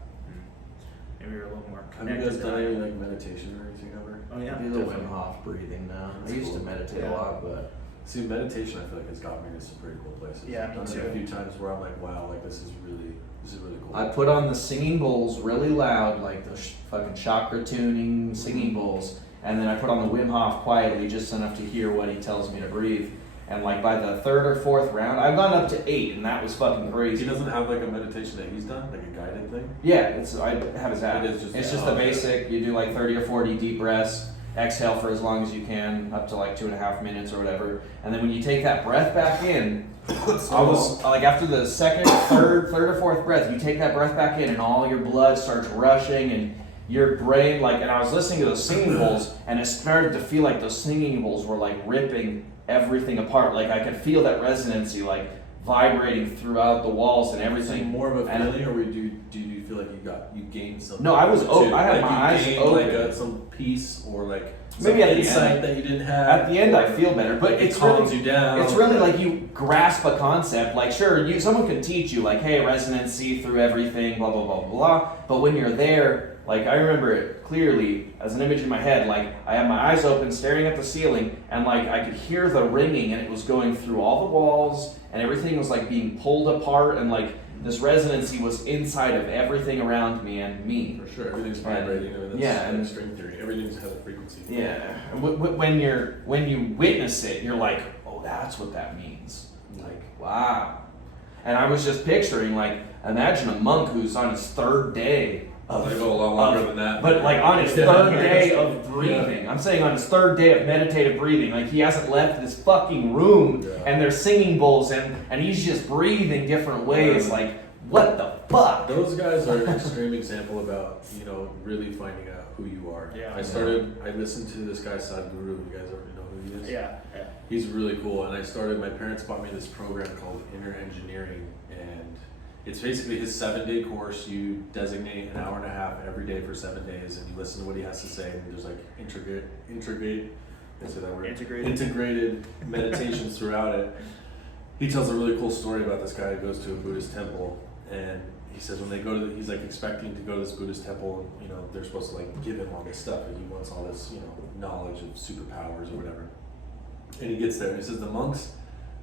Maybe you're a little more Have you connected. guys than done I any am. like meditation or anything ever? Oh yeah, I do the Wim definitely. Hof breathing now. I That's used to cool. meditate Yeah. a lot, but See, meditation, I feel like has got me to some pretty cool places. Yeah, me I've done it too. a few times where I'm like, wow, like this is really cool. I put on the singing bowls really loud, like the fucking chakra tuning singing bowls, and then I put on the Wim Hof quietly, just enough to hear what he tells me to breathe. And like by the third or fourth round, I've gone up to 8, and that was fucking He crazy. doesn't have like a meditation that he's done, like a guided thing. Yeah, I have his app. It is just- It's just oh, the okay. basic. You do like 30 or 40 deep breaths, exhale for as long as you can, up to like 2.5 minutes or whatever. And then when you take that breath back in, I was like, after the second, third or fourth breath, you take that breath back in, and all your blood starts rushing, and your brain, like, and I was listening to those singing bowls, and it started to feel like those singing bowls were like ripping everything apart. Like I could feel that resonancy, like vibrating throughout the walls and Is it everything. more of a And- feeling, or do you feel like you gained something? No, I was too? open. I had Like, my you eyes gained, open. Like some peace or like Maybe some at the insight end. that you didn't have. At the end, I feel better, but Like, it's it calms really you down. It's really like you grasp a concept. Like, sure, someone can teach you, like, hey, resonancy through everything, blah, blah, blah, blah. But when you're there, like, I remember it clearly as an image in my head. Like, I had my eyes open, staring at the ceiling, and, like, I could hear the ringing, and it was going through all the walls, and everything was, like, being pulled apart, and, like, this resonancy was inside of everything around me and me. For sure, everything's vibrating. I mean, that's Yeah, and- string theory. Everything has a frequency. Yeah, and when you witness it, you're like, oh, that's what that means. Like, wow. And I was just picturing, like, imagine a monk who's on his third day of They go a lot longer than that. But like on his Yeah. third day of breathing, I'm saying on his third day of meditative breathing, like he hasn't left this fucking room, Yeah. and there's singing bowls, and he's just breathing different ways. Yeah. Like, what the fuck? Those guys are an extreme example about, really finding out who you are. Yeah. I listened to this guy, Sadhguru. You guys already know who he is? Yeah. He's really cool. And my parents bought me this program called Inner Engineering. And it's basically his 7-day course. You designate an hour and a half every day for 7 days, and you listen to what he has to say. And there's like integrated meditations throughout it. He tells a really cool story about this guy who goes to a Buddhist temple, and he says when they go to, he's like expecting to go to this Buddhist temple, and they're supposed to like give him all this stuff, and he wants all this knowledge of superpowers or whatever. And he gets there, and he says the monks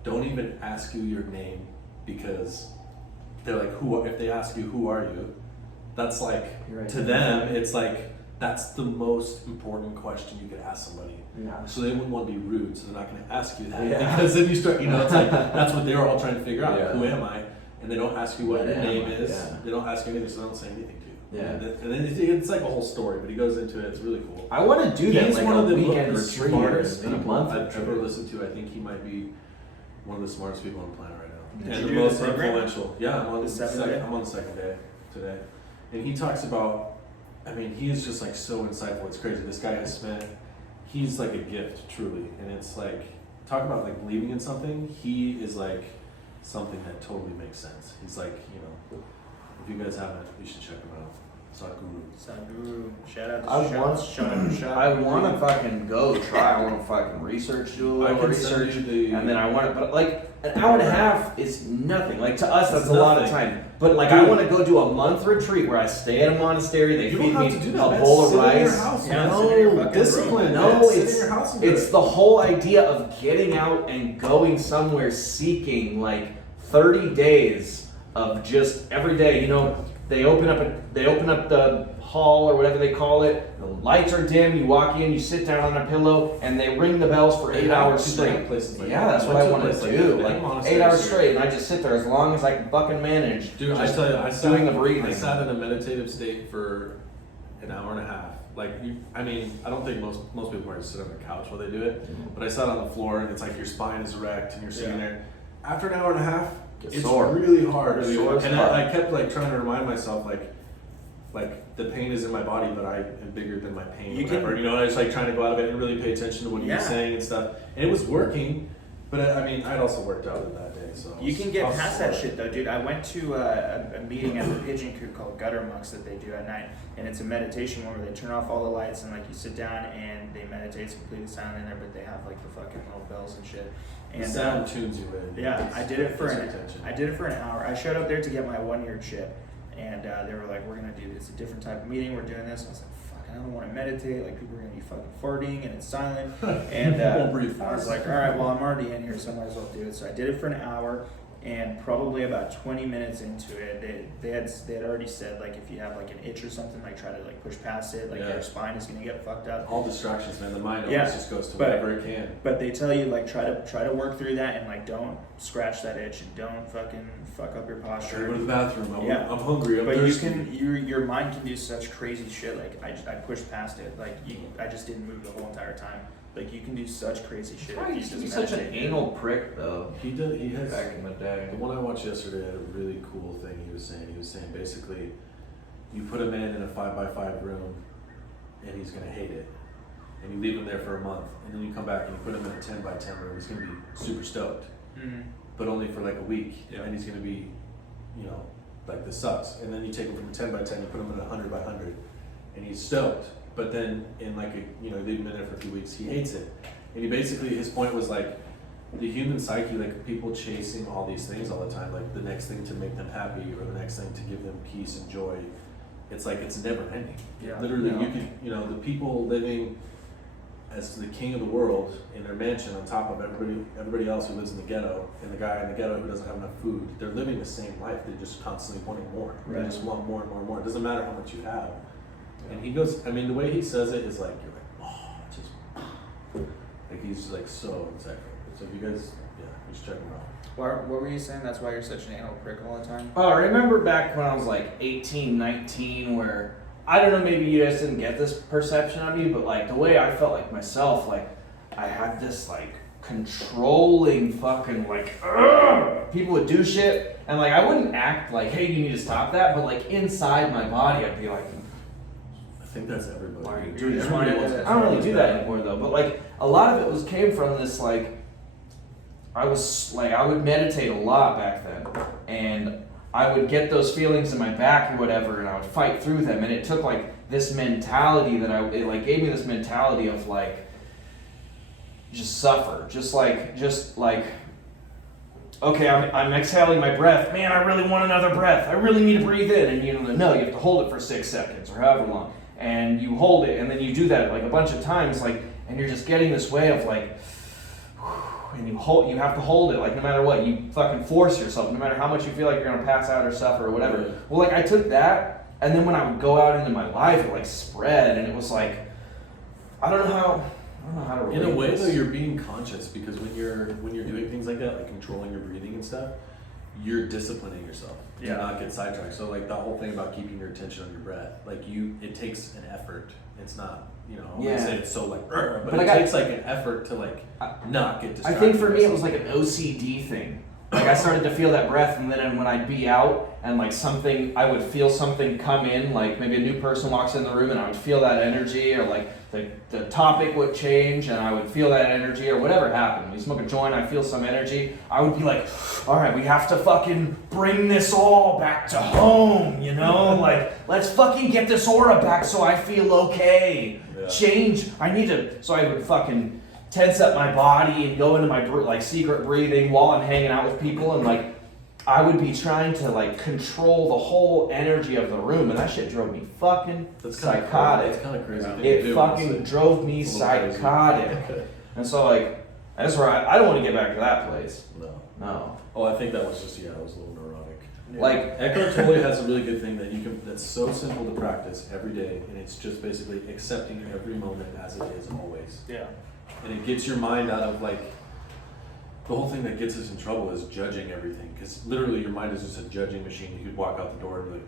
don't even ask you your name, because they're like, if they ask you who are you, that's like Right. to them it's like that's the most important question you could ask somebody. Yeah. So they wouldn't want to be rude, so they're not going to ask you that. Yeah. Because then you start, it's like, that's what they were all trying to figure out. Yeah. Who am I? And they don't ask you what your am name I? is. Yeah. They don't ask you anything, so they don't say anything to you. Yeah. And then it's like a whole story, but he goes into it. It's really cool. I want to do that, He's like one a of the weekend the retreat smartest in a people month. I've ever listened to. I think he might be one of the smartest people on the planet right now. Did and you the do most the program? influential. Yeah, I'm on The the seventh second. day? I'm on the second day today, and he talks about. I mean, he is just like so insightful. It's crazy. This guy has spent. He's like a gift, truly, and it's like talk about like believing in something. He is like something that totally makes sense. He's like, if you guys haven't, you should check him out. Sadhguru. Shout out to I Shah. want- Shout out to Shah. I want to fucking go try. I want to fucking research, do a I little can send research, you the- and then I want to. But like an hour and a half is nothing. Like to us, that's It's a lot of nothing. time. But like Dude. I want to go do a month retreat where I stay at a monastery. They You feed don't me have to do a that. man. bowl of Sit in your rice. house, Yeah, man. sit in your No fucking discipline. room. No, man. Sit it's in your house and do it's it. the whole idea of getting out and going somewhere, seeking like 30 days of just every day. They open up the hall or whatever they call it. The lights are dim. You walk in, you sit down on a pillow, and they ring the bells for 8 hours straight. Places like Yeah, that. that's what Went I to a want place to like do. that. Like Monastery 8 hours here. straight, and I just sit there as long as I can fucking manage. Dude, I Just tell you, doing the breathing. I sat in a meditative state for an hour and a half. I don't think most people probably sit on the couch while they do it, but I sat on the floor and it's like your spine is erect and you're sitting Yeah. there. After an hour and a half, Get it's sore. really hard. Sore as And fuck. I kept like trying to remind myself like the pain is in my body, but I am bigger than my pain. You Whatever. can- I was like trying to go out of it and really pay attention to what he was Yeah. saying and stuff, and it was working. But I'd also worked out in that day, so I You was- can get I was past that sore. shit though, dude. I went to a meeting at the Pigeon Coop called Gutter Monks that they do at night, and it's a meditation one where they turn off all the lights and like you sit down and they meditate. It's completely silent in there, but they have like the fucking little bells and shit. The And sound tunes you in. yeah, It's- I did it for gets an your attention. I did it for an hour. I showed up there to get my 1-year chip, and they were like, "We're gonna do this. It's a different type of meeting. We're doing this." I was like, "Fuck, I don't want to meditate. Like people are gonna be fucking farting and it's silent." And Won't breathe I was fast. like, "All right, well I'm already in here, so I might as well do it." So I did it for an hour, and probably about 20 minutes into it, they had already said like if you have like an itch or something, like try to like push past it. Like Yeah. your spine is gonna get fucked up. All distractions, man. The mind Yeah, always just goes to but- whatever it can. But they tell you like try to work through that and like don't scratch that itch and don't fucking fuck up your Sure, go posture. to the bathroom. Yeah. I'm hungry. I'm But you thirsty. can your mind can do such crazy shit. Like I pushed past it. Like I just didn't move the whole entire time. Like you can do such crazy shit. Why if you used to be just such an meditate. anal prick though. He does. He has. Back in the day. The one I watched yesterday had a really cool thing. He was saying basically, you put a man in a 5x5 room, and he's gonna hate it, and you leave him there for a month, and then you come back and you put him in a 10x10 room. He's gonna be super stoked, Mhm. but only for like a week, Yeah. and he's gonna be, like this sucks. And then you take him from a 10x10, you put him in a 100x100, and he's stoked. But then in like leave him in there for a few weeks, he hates it. And he basically, his point was like, the human psyche, like people chasing all these things all the time, like the next thing to make them happy or the next thing to give them peace and joy. It's like it's never ending. Yeah. Literally, Yeah. the people living as the king of the world in their mansion on top of everybody else who lives in the ghetto, and the guy in the ghetto who doesn't have enough food, they're living the same life. They're just constantly wanting more. Right. They just want more and more and more. It doesn't matter how much you have. And he goes, I mean, the way he says it is like, you're like, oh, just, like he's like so insightful. So if you guys, You should check them out. What were you saying? That's why you're such an anal prick all the time? Oh, I remember back when I was like 18, 19, where I don't know, maybe you guys didn't get this perception of me, but like the way I felt like myself, like I had this like controlling fucking like, ugh! People would do shit, and like I wouldn't act like, hey, you need to stop that, but like inside my body, I'd be like, I think that's everybody. why are you You doing just that? wanted Everybody to- wants- I don't really do that anymore though, but like a lot of it came from this like, I would meditate a lot back then, and I would get those feelings in my back or whatever, and I would fight through them, and it took like this mentality that it like gave me this mentality of like, just suffer, just like, okay, I'm exhaling my breath, man, I really want another breath, I really need to breathe in, and you have to hold it for 6 seconds or however long, and you hold it, and then you do that like a bunch of times, like, and you're just getting this way of like, and you have to hold it, like no matter what, you fucking force yourself, no matter how much you feel like you're gonna pass out or suffer or whatever. Yeah. Well, like I took that, and then when I would go out into my life, it like spread, and it was like, I don't know how to relate In a way, this. though, you're being conscious because when you're doing things like that, like controlling your breathing and stuff, you're disciplining yourself to Yeah. not get sidetracked. So like the whole thing about keeping your attention on your breath, like it takes an effort. It's not, I wouldn't Yeah. say it's so like, but But it I got- takes like an effort to like not get I distracted. think for me it was like an OCD thing. Like I started to feel that breath, and then when I'd be out and like I would feel something come in, like maybe a new person walks in the room, and I would feel that energy, or like the topic would change, and I would feel that energy, or whatever happened. We smoke a joint, I feel some energy. I would be like, all right, we have to fucking bring this all back to home, like let's fucking get this aura back so I feel okay. Yeah. Change. I need to. So I would fucking tense up my body and go into my like secret breathing while I'm hanging out with people, and like I would be trying to like control the whole energy of the room, and that shit drove me fucking That's kinda psychotic. It's kind of crazy. Yeah. thing to It do, fucking honestly. drove me It's a little crazy. psychotic. And so like that's where I don't want to get back to that place. No. No. Oh, I think that was just it was a little neurotic. Like Eckhart Tolle has a really good thing that that's so simple to practice every day, and it's just basically accepting every moment as it is always. Yeah. And it gets your mind out of like the whole thing that gets us in trouble is judging everything, because literally your mind is just a judging machine. You could walk out the door and be like,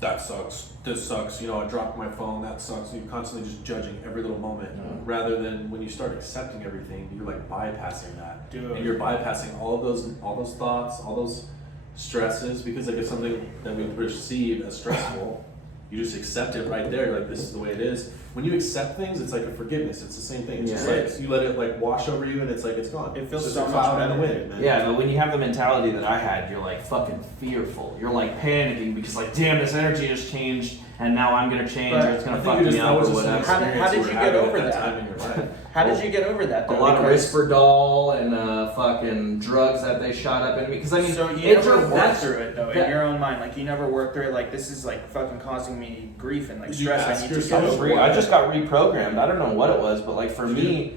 that sucks, this sucks, I dropped my phone, that sucks. You're constantly just judging every little moment, rather than when you start accepting everything, you're like bypassing that. Dude. And you're bypassing all those thoughts, all those stresses, because like if something that we perceive as stressful, you just accept it right there, like this is the way it is. When you accept things, it's like a forgiveness. It's the same thing. It's just Yeah. like you let it like wash over you, and it's like it's gone. It feels It's so just a much cloud in the better. wind, man. yeah, but when you have the mentality that I had, you're like fucking fearful. You're like panicking because like, damn, this energy has changed, and now I'm gonna change, But or it's I gonna think fuck you're me just- up that was or just an whatever. How did experience you we're get having over at that? time in your life. How did you get over that A though? lot of Because- Risperdal and fucking drugs that they shot up in me. Because I mean, so you it never drove- worked that's- through it though, in that- your own mind. Like you never worked through it. Like this is like fucking causing me grief and like Did you stress. ask I need to yourself get I over just, it. I just got reprogrammed. I don't know what it was, but like for me,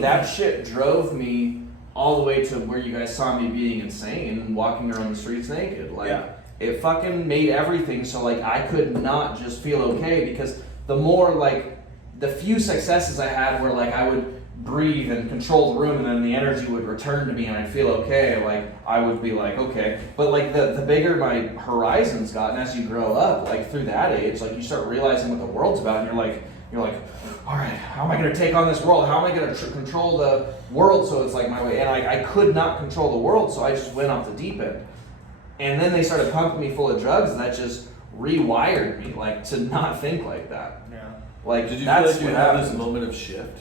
that shit drove me all the way to where you guys saw me being insane and walking around the streets naked. Like Yeah. it fucking made everything so like I could not just feel okay, because the more like the few successes I had where like I would breathe and control the room, and then the energy would return to me and I'd feel okay, like I would be like okay. But like the bigger my horizons got, and as you grow up, like through that age, like you start realizing what the world's about, and you're like, all right, how am I going to take on this world? How am I going to control the world so it's like my way? And I could not control the world, so I just went off the deep end. And then they started pumping me full of drugs, and that just rewired me, like to not think like that. Yeah. Like Did you that's feel like you what had happened. this moment of shift?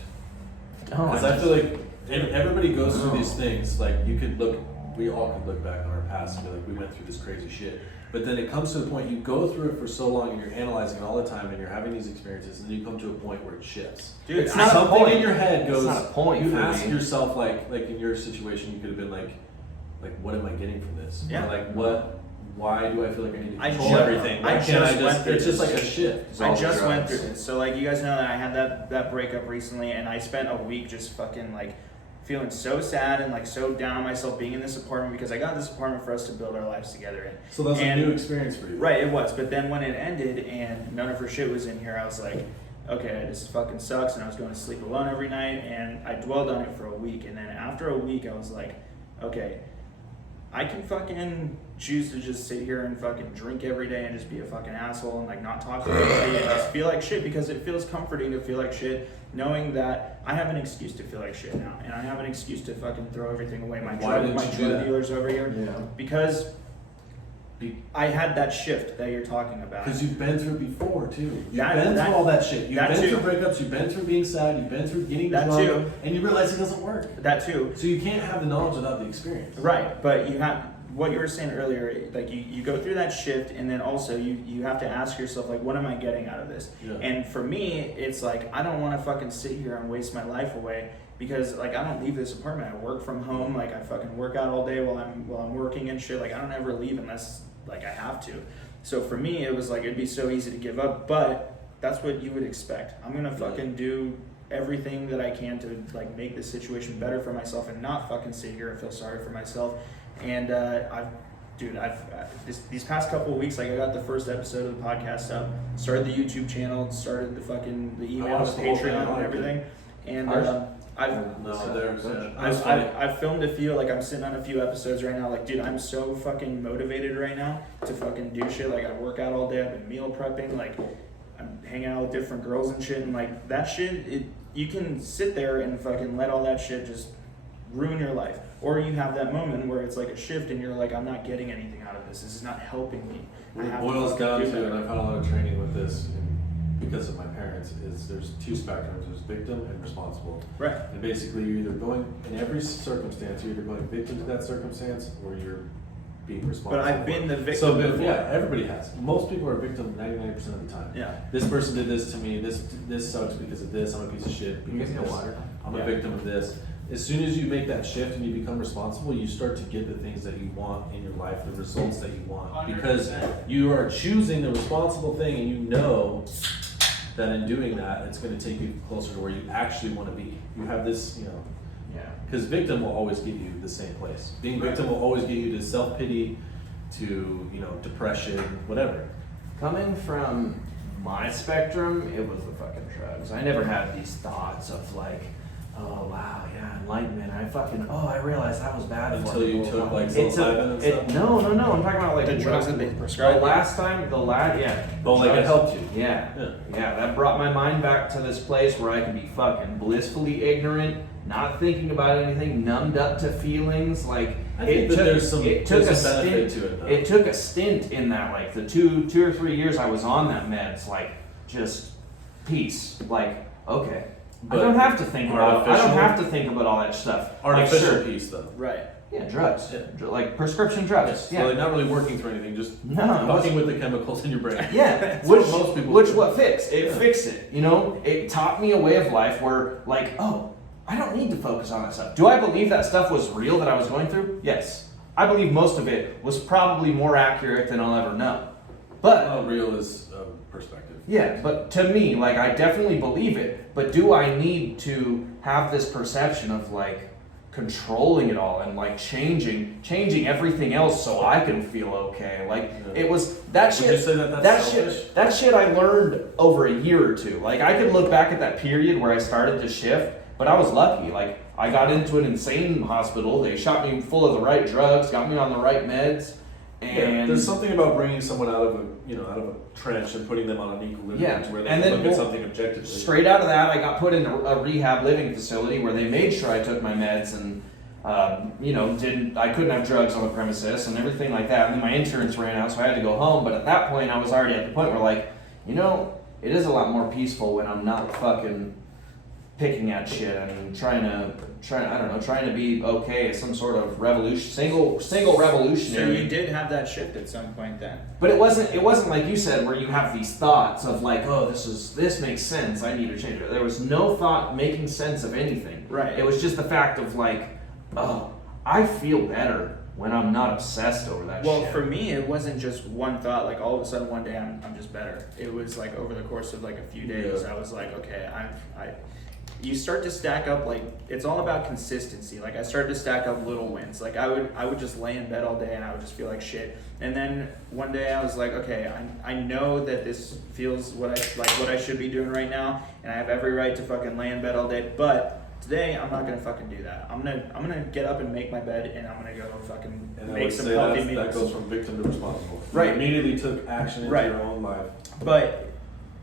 Oh, Because I feel like everybody goes through these things. Like we all could look back on our past and be like, we went through this crazy shit. But then it comes to the point you go through it for so long, and you're analyzing it all the time, and you're having these experiences, and then you come to a point where it shifts. Dude, It's not a Something point. in your head It's goes. not a point You for ask me. yourself like in your situation, you could have been like, what am I getting from this? Yeah. Or like what? Why do I feel like I need to I control ju- everything? Why I can't I just went through It's just this. like a shift. It's I all just went drugs. through this. So like you guys know that I had that breakup recently, and I spent a week just fucking like feeling so sad and like so down on myself being in this apartment, because I got this apartment for us to build our lives together in. So that's And- a new experience for you. Right, it was. But then when it ended and none of her shit was in here, I was like, okay, this fucking sucks. And I was going to sleep alone every night, and I dwelled on it for a week. And then after a week, I was like, okay, I can fucking choose to just sit here and fucking drink every day and just be a fucking asshole and like not talk to anybody and just feel like shit, because it feels comforting to feel like shit, knowing that I have an excuse to feel like shit now, and I have an excuse to fucking throw everything away. My Why didn't you do drug that? dealers over here, Yeah. because I had that shift that you're talking about. Because you've been through it before too. You've That- been that- through all that shit. You've that been too. through breakups. You've been through being sad. You've been through getting That drunk, too. and you realize it doesn't work. That too. So you can't have the knowledge without the experience. Right, but you have what you were saying earlier, like you go through that shift, and then also you have to ask yourself, like, what am I getting out of this? Yeah. And for me, it's like, I don't want to fucking sit here and waste my life away, because like I don't leave this apartment. I work from home, like I fucking work out all day while I'm working and shit. Like I don't ever leave unless like I have to. So for me, it was like it'd be so easy to give up, but that's what you would expect. I'm gonna fucking do everything that I can to like make this situation better for myself and not fucking sit here and feel sorry for myself. And these past couple of weeks, like I got the first episode of the podcast up, started the YouTube channel, started the email, watched the the whole thing, Patreon, I and liked everything. And Ours? I've filmed a few, like I'm sitting on a few episodes right now. Like, dude, I'm so fucking motivated right now to fucking do shit. Like, I work out all day. I've been meal prepping. Like, I'm hanging out with different girls and shit. And like that shit, you can sit there and fucking let all that shit just ruin your life. Or you have that moment where it's like a shift and you're like, I'm not getting anything out of this. This is not helping me. What I it have boils fucking down do to, better. and I've had a lot of training with this because of my parents, is there's two spectrums. There's victim and responsible. Right. And basically, you're either going, in every circumstance, you're either going victim to that circumstance or you're being responsible. But I've been the victim So, before. yeah, everybody has. Most people are victim 99% of the time. Yeah. This person did this to me. This sucks because of this. I'm a piece of shit because of this. I'm a victim of this. As soon as you make that shift and you become responsible, you start to get the things that you want in your life, the results that you want. Because you are choosing the responsible thing, and you know that in doing that, it's going to take you closer to where you actually want to be. You have this, Yeah. because victim will always get you the same place. Being victim will always get you to self-pity, to, depression, whatever. Coming from my spectrum, it was the fucking drugs. I never had these thoughts of like, oh wow, yeah, enlightenment. I realized that was bad. Until you took like It's psilocybin and stuff? No. I'm talking about like The drugs that they prescribed. The last time, yeah. Oh, like it drugs. helped you. Yeah. Yeah. Yeah, that brought my mind back to this place where I could be fucking blissfully ignorant, not thinking about anything, numbed up to feelings. Like I think that there's some it took a benefit stint. to it, though. It took a stint in that, like the two or 3 years I was on that meds, like just peace. Like okay, But I don't have to think about. I don't artificial- have to think about all that stuff. Artificial Like, sure, piece, though. Right. yeah, drugs, Yeah. like prescription drugs. So Yeah, like not really working through anything, just No, it fucking wasn't. with the chemicals in your brain. Yeah, That's which what most people which do. what fixed it Yeah. fixed it. It taught me a way of life where like, oh, I don't need to focus on that stuff. Do I believe that stuff was real that I was going through? Yes, I believe most of it was probably more accurate than I'll ever know. But How real is perspective? yeah, but to me, like I definitely believe it. But do I need to have this perception of like controlling it all and like changing everything else so I can feel okay? Like Yeah. it was that Would shit. you say that that's selfish? That shit I learned over a year or two. Like I could look back at that period where I started to shift, but I was lucky. Like I got into an insane hospital. They shot me full of the right drugs, got me on the right meds, Yeah, and there's something about bringing someone out of a trench and putting them on an equilibrium Yeah, where they and can then look at we'll- something objectively. straight out of that, I got put in a rehab living facility where they made sure I took my meds and, I couldn't have drugs on the premises and everything like that. And then my insurance ran out, so I had to go home. But at that point, I was already at the point where, like, it is a lot more peaceful when I'm not fucking picking at shit and trying to be okay as some sort of single So revolutionary. you did have that shift at some point then. But it wasn't like you said where you have these thoughts of like, oh, this makes sense, I need to change it. There was no thought making sense of anything. Right. It was just the fact of like, oh, I feel better when I'm not obsessed over that Well, shit. for me, it wasn't just one thought. Like all of a sudden, one day I'm just better. It was like over the course of like a few days, Yeah. I was like, okay, you start to stack up, like it's all about consistency. Like I started to stack up little wins. Like I would just lay in bed all day and I would just feel like shit. And then one day I was like, okay, I know that this feels what I should be doing right now, and I have every right to fucking lay in bed all day. But Today, I'm not gonna fucking do that. I'm gonna get up and make my bed, and I'm gonna go fucking And I make would some say healthy that meals. goes from victim to responsible. You Right. immediately took action into Right. your own life. But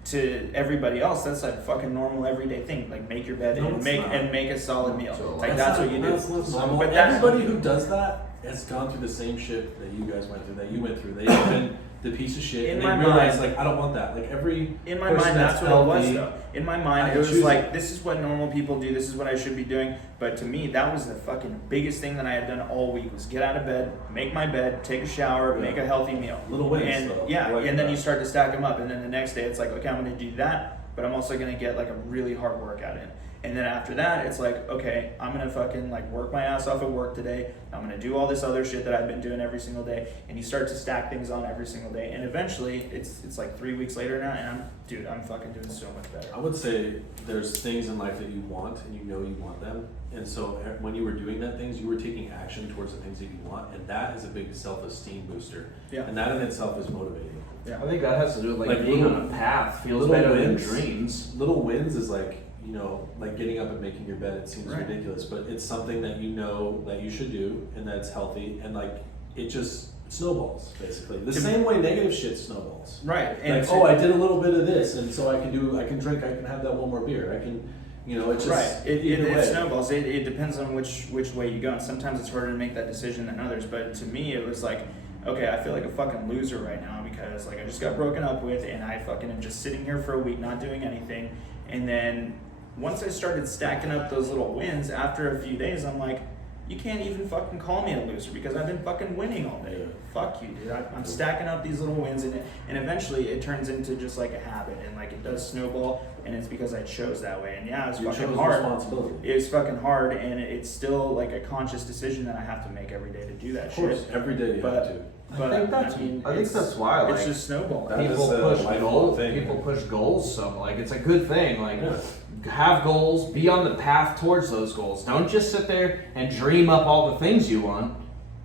to everybody else, that's like fucking normal everyday thing. Like make your bed No, and it's make not. and make a solid meal. So, Like that's what you do. That's not normal. But that's Everybody who does that has gone through the same shit that you guys went through, that you went through. They've been the piece of shit, In and my they realize, mind- like, I don't want that. Like, every In my person mind, that's what it was healthy, though. In my I mind, it can was choose like, it. this is what normal people do. This is what I should be doing. But to me, that was the fucking biggest thing that I had done all week was get out of bed, make my bed, take a shower, Yeah. make a healthy meal. Little wins, And though. yeah, I like and then that. you start to stack them up. And then the next day, it's like, okay, I'm going to do that, but I'm also going to get like a really hard workout in. And then after that, it's like, okay, I'm gonna fucking like work my ass off at work today. I'm gonna do all this other shit that I've been doing every single day. And you start to stack things on every single day. And eventually, it's like 3 weeks later now, and I'm fucking doing so much better. I would say there's things in life that you want, and you know you want them. And so when you were doing that things, you were taking action towards the things that you want, and that is a big self-esteem booster. Yeah. And that in itself is motivating. Yeah. I think that has to do with like Like being little- on a path feels little better wins. than dreams. Little wins is like, you know, like getting up and making your bed. It seems Right. ridiculous, but it's something that you know that you should do, and that's healthy, and like it just snowballs basically. The To same way negative shit snowballs. Right. And Like, oh, I did a little bit of this, and so I can drink, I can have that one more beer. I can, you know, it's just right. It either way. snowballs. It depends on which way you go. And sometimes it's harder to make that decision than others. But to me, it was like, okay, I feel like a fucking loser right now because like I just got broken up with, and I fucking am just sitting here for a week not doing anything. And then once I started stacking up those little wins, after a few days, I'm like, you can't even fucking call me a loser because I've been fucking winning all day. Yeah. Fuck you, dude. I'm stacking up these little wins, and eventually it turns into just like a habit, and like it does snowball, and it's because I chose that way. And yeah, it's You fucking chose hard. responsibility. It's fucking hard, and it's still like a conscious decision that I have to make every day to do that Of course, shit. every day you But- have to. But I think it's- that's why it's like just snowballing. That people is a push lifelong goals. thing. People push goals. So like it's a good thing. Like Yeah. have goals. Be on the path towards those goals. Don't just sit there and dream up all the things you want.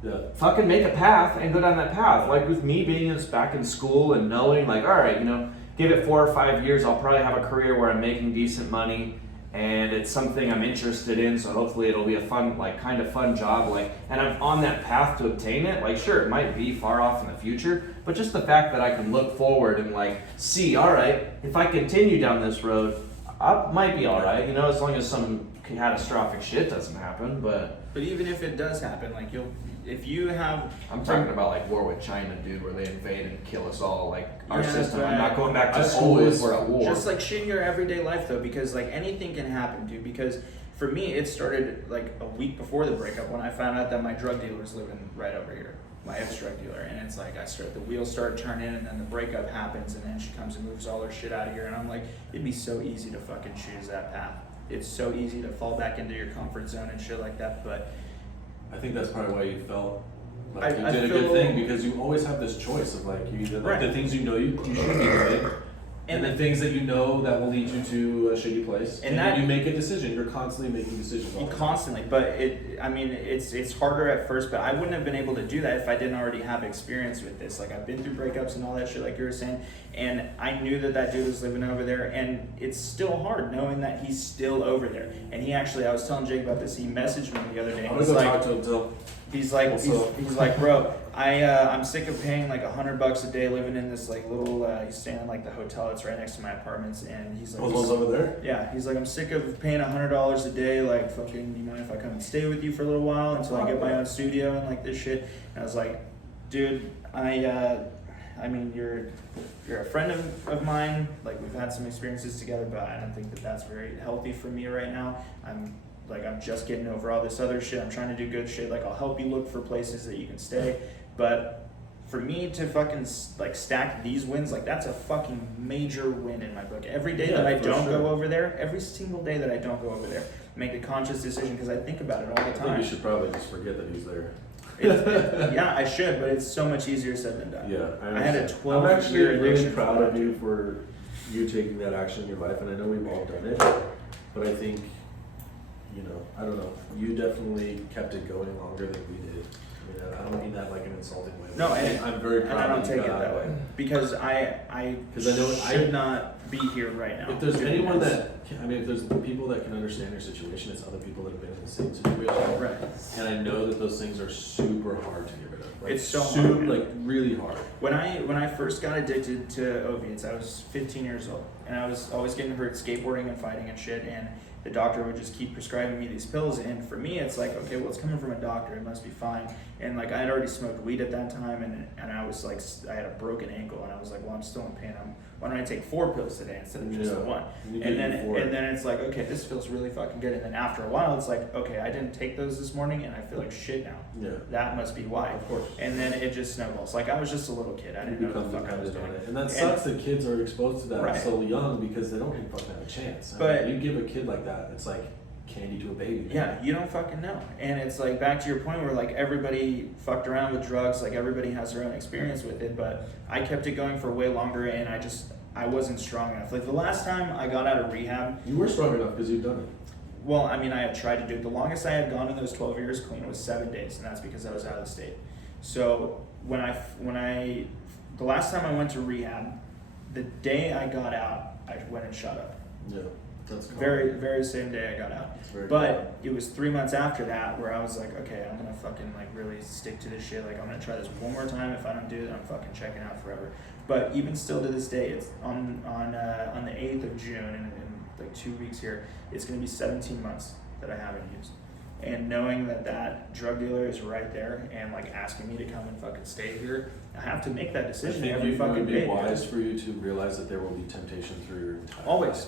Yeah. Fucking make a path and go down that path. Like with me being back in school and knowing, like, all right, you know, give it 4 or 5 years, I'll probably have a career where I'm making decent money and it's something I'm interested in. So hopefully it'll be a fun, like, kind of fun job. Like, and I'm on that path to obtain it. Like, sure, it might be far off in the future, but just the fact that I can look forward and like see, all right, if I continue down this road, I might be all right. You know, as long as some catastrophic shit doesn't happen, but. But even if it does happen, like if you have, I'm talking about like war with China, dude, where they invade and kill us all. Like our Yeah, system. but I'm not going back to I've school always- if we're at war. just like shit in your everyday life though, because like anything can happen, dude. Because for me, it started like a week before the breakup when I found out that my drug dealer was living right over here, my ex-drug dealer, and it's like the wheels start turning, and then the breakup happens, and then she comes and moves all her shit out of here, and I'm like, it'd be so easy to fucking choose that path. It's so easy to fall back into your comfort zone and shit like that, but I think that's probably why you felt like you I did a feel- good thing, because you always have this choice of like you either like Right. the things you know you should be doing, and the things that you know that will lead you to a shitty place, And and that- then you make a decision. You're constantly making decisions. all the time. constantly. But it's harder at first, but I wouldn't have been able to do that if I didn't already have experience with this. Like I've been through breakups and all that shit, like you were saying, and I knew that dude was living over there, and it's still hard knowing that he's still over there. And he actually, I was telling Jake about this. He messaged me the other day. I'm And gonna he's go like, talk to him till. he's like, Also- he's like, bro, I'm sick of paying like $100 a day living in this like little. He's staying in like the hotel that's right next to my apartments, and he's like, Those ones over there. yeah, he's like, I'm sick of paying $100 a day. Like, fucking, you mind if I come and stay with you for a little while until I get my own studio and like this shit? And I was like, dude, I mean, you're a friend of mine. Like, we've had some experiences together, but I don't think that that's very healthy for me right now. I'm just getting over all this other shit. I'm trying to do good shit. Like, I'll help you look for places that you can stay, but for me to fucking like stack these wins, like that's a fucking major win in my book. Every day that I for don't sure. go over there, every single day that I don't go over there, make a conscious decision because I think about it all I the think time. you should probably just forget that he's there. Yeah, I should, but it's so much easier said than done. Yeah, I had a understand. 12 I'm actually year really addiction proud for of that. you for you taking that action in your life, and I know we've all done it. But I think, you know, I don't know. You definitely kept it going longer than we did. I mean, I don't mean that like an insulting way. No, and I'm very proud and I don't that you take it got that way because I 'Cause I know should not be here right now. If there's doing anyone this. if there's people that can understand your situation, it's other people that have been in the same situation. Right. And I know that those things are super hard to get rid of. Like, It's so super, hard, man. like really hard. When I first got addicted to opiates, I was 15 years old, and I was always getting hurt skateboarding and fighting and shit, and the doctor would just keep prescribing me these pills, and for me, it's like, okay, well, it's coming from a doctor, it must be fine, and like, I had already smoked weed at that time, and I was like, I had a broken ankle, and I was like, well, I'm still in pain, why don't I take 4 pills today instead of just Yeah. 1? You And get then, euphoric. and then it's like, okay, this feels really fucking good, and then after a while, it's like, okay, I didn't take those this morning, and I feel like shit now. Yeah. That must be why. Of course. And then it just snowballs. Like, I was just a little kid, I didn't know what the fuck I was doing. And that sucks that kids are exposed to that Right. so young because they don't even fucking have a chance. I But- mean, you give a kid like that, it's like candy to a baby. Man. Yeah, you don't fucking know. And it's like back to your point where like everybody fucked around with drugs, like everybody has their own experience with it, but I kept it going for way longer and I wasn't strong enough. Like the last time I got out of rehab, You were strong enough because you've done it. well, I mean, I had tried to do it. The longest I had gone in those 12 years clean was 7 days, and that's because I was out of the state. So the last time I went to rehab, the day I got out, I went and shut up. Yeah. That's cool. Very same day I got out. It's very But it was 3 months after that where I was like, okay, I'm gonna fucking like really stick to this shit. Like I'm gonna try this one more time. If I don't do it, I'm fucking checking out forever. But even still to this day, it's on the 8th of June in like 2 weeks here. It's gonna be 17 months that I haven't used. And knowing that drug dealer is right there and like asking me to come and fucking stay here, I have to make that I decision think every it fucking would be day. wise for you to realize that there will be temptation through your entire Always. life.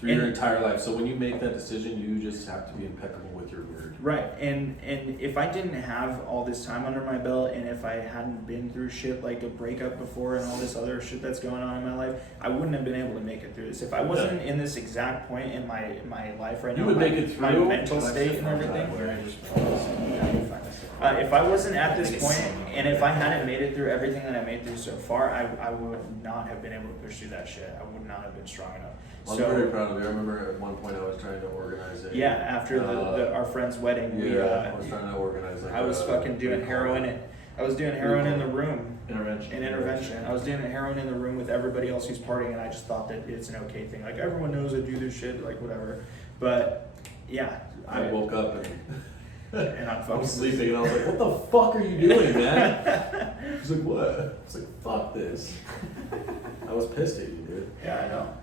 Through your And- entire life. So when you make that decision, you just have to be impeccable with your word. Right, and if I didn't have all this time under my belt, and if I hadn't been through shit like a breakup before and all this other shit that's going on in my life, I wouldn't have been able to make it through this. If I wasn't in this exact point in my life right now, You would my, make it my through. mental state and everything. If I wasn't at this point, and if I hadn't made it through everything that I made through so far, I would not have been able to push through that shit. I would not have been strong enough. I'm very proud of you. I remember at one point I was trying to organize it. Yeah, after our friend's wedding, I was trying to organize like I was fucking doing heroin. I was doing heroin in the room. Intervention. I was doing heroin in the room with everybody else who's partying, and I just thought that it's an okay thing. Like everyone knows I do this shit, like whatever. But yeah, I woke up and and I'm I fucking was sleeping and I was like, what the fuck are you doing, man? He's like, what? I was like, fuck this. I was pissed at you, dude. Yeah, I know.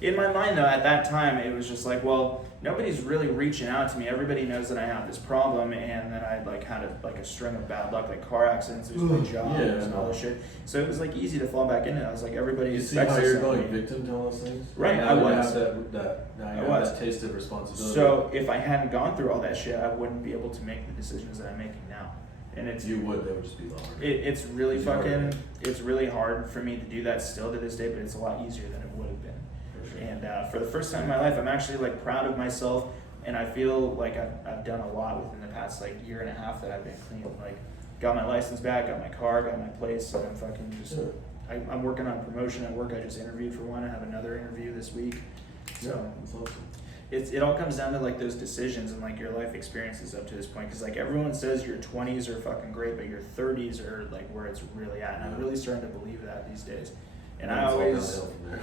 In my mind, though, at that time, it was just like, well, nobody's really reaching out to me. Everybody knows that I have this problem, and then I like had a string of bad luck, like car accidents, lose my job, and all this shit. So it was like easy to fall back into it. I was like, everybody You see expects how this you're of going me. victim to all those things? Right, Now I you was. have now you I have was. that taste of responsibility. So if I hadn't gone through all that shit, I wouldn't be able to make the decisions that I'm making now. And it's they would just be lower. it's really You are fucking right. it's really hard for me to do that still to this day, but it's a lot easier than it would have been. For sure. And for the first time in my life, I'm actually like proud of myself, and I feel like I've done a lot within the past like year and a half that I've been clean. Like, got my license back, got my car, got my place, and I'm fucking just. Yeah. I'm working on promotion at work. I just interviewed for one. I have another interview this week. So That's awesome. it all comes down to like those decisions and like your life experiences up to this point. Because like everyone says your 20s are fucking great, but your 30s are like where it's really at. And I'm really starting to believe that these days. And I It's all always, downhill from there.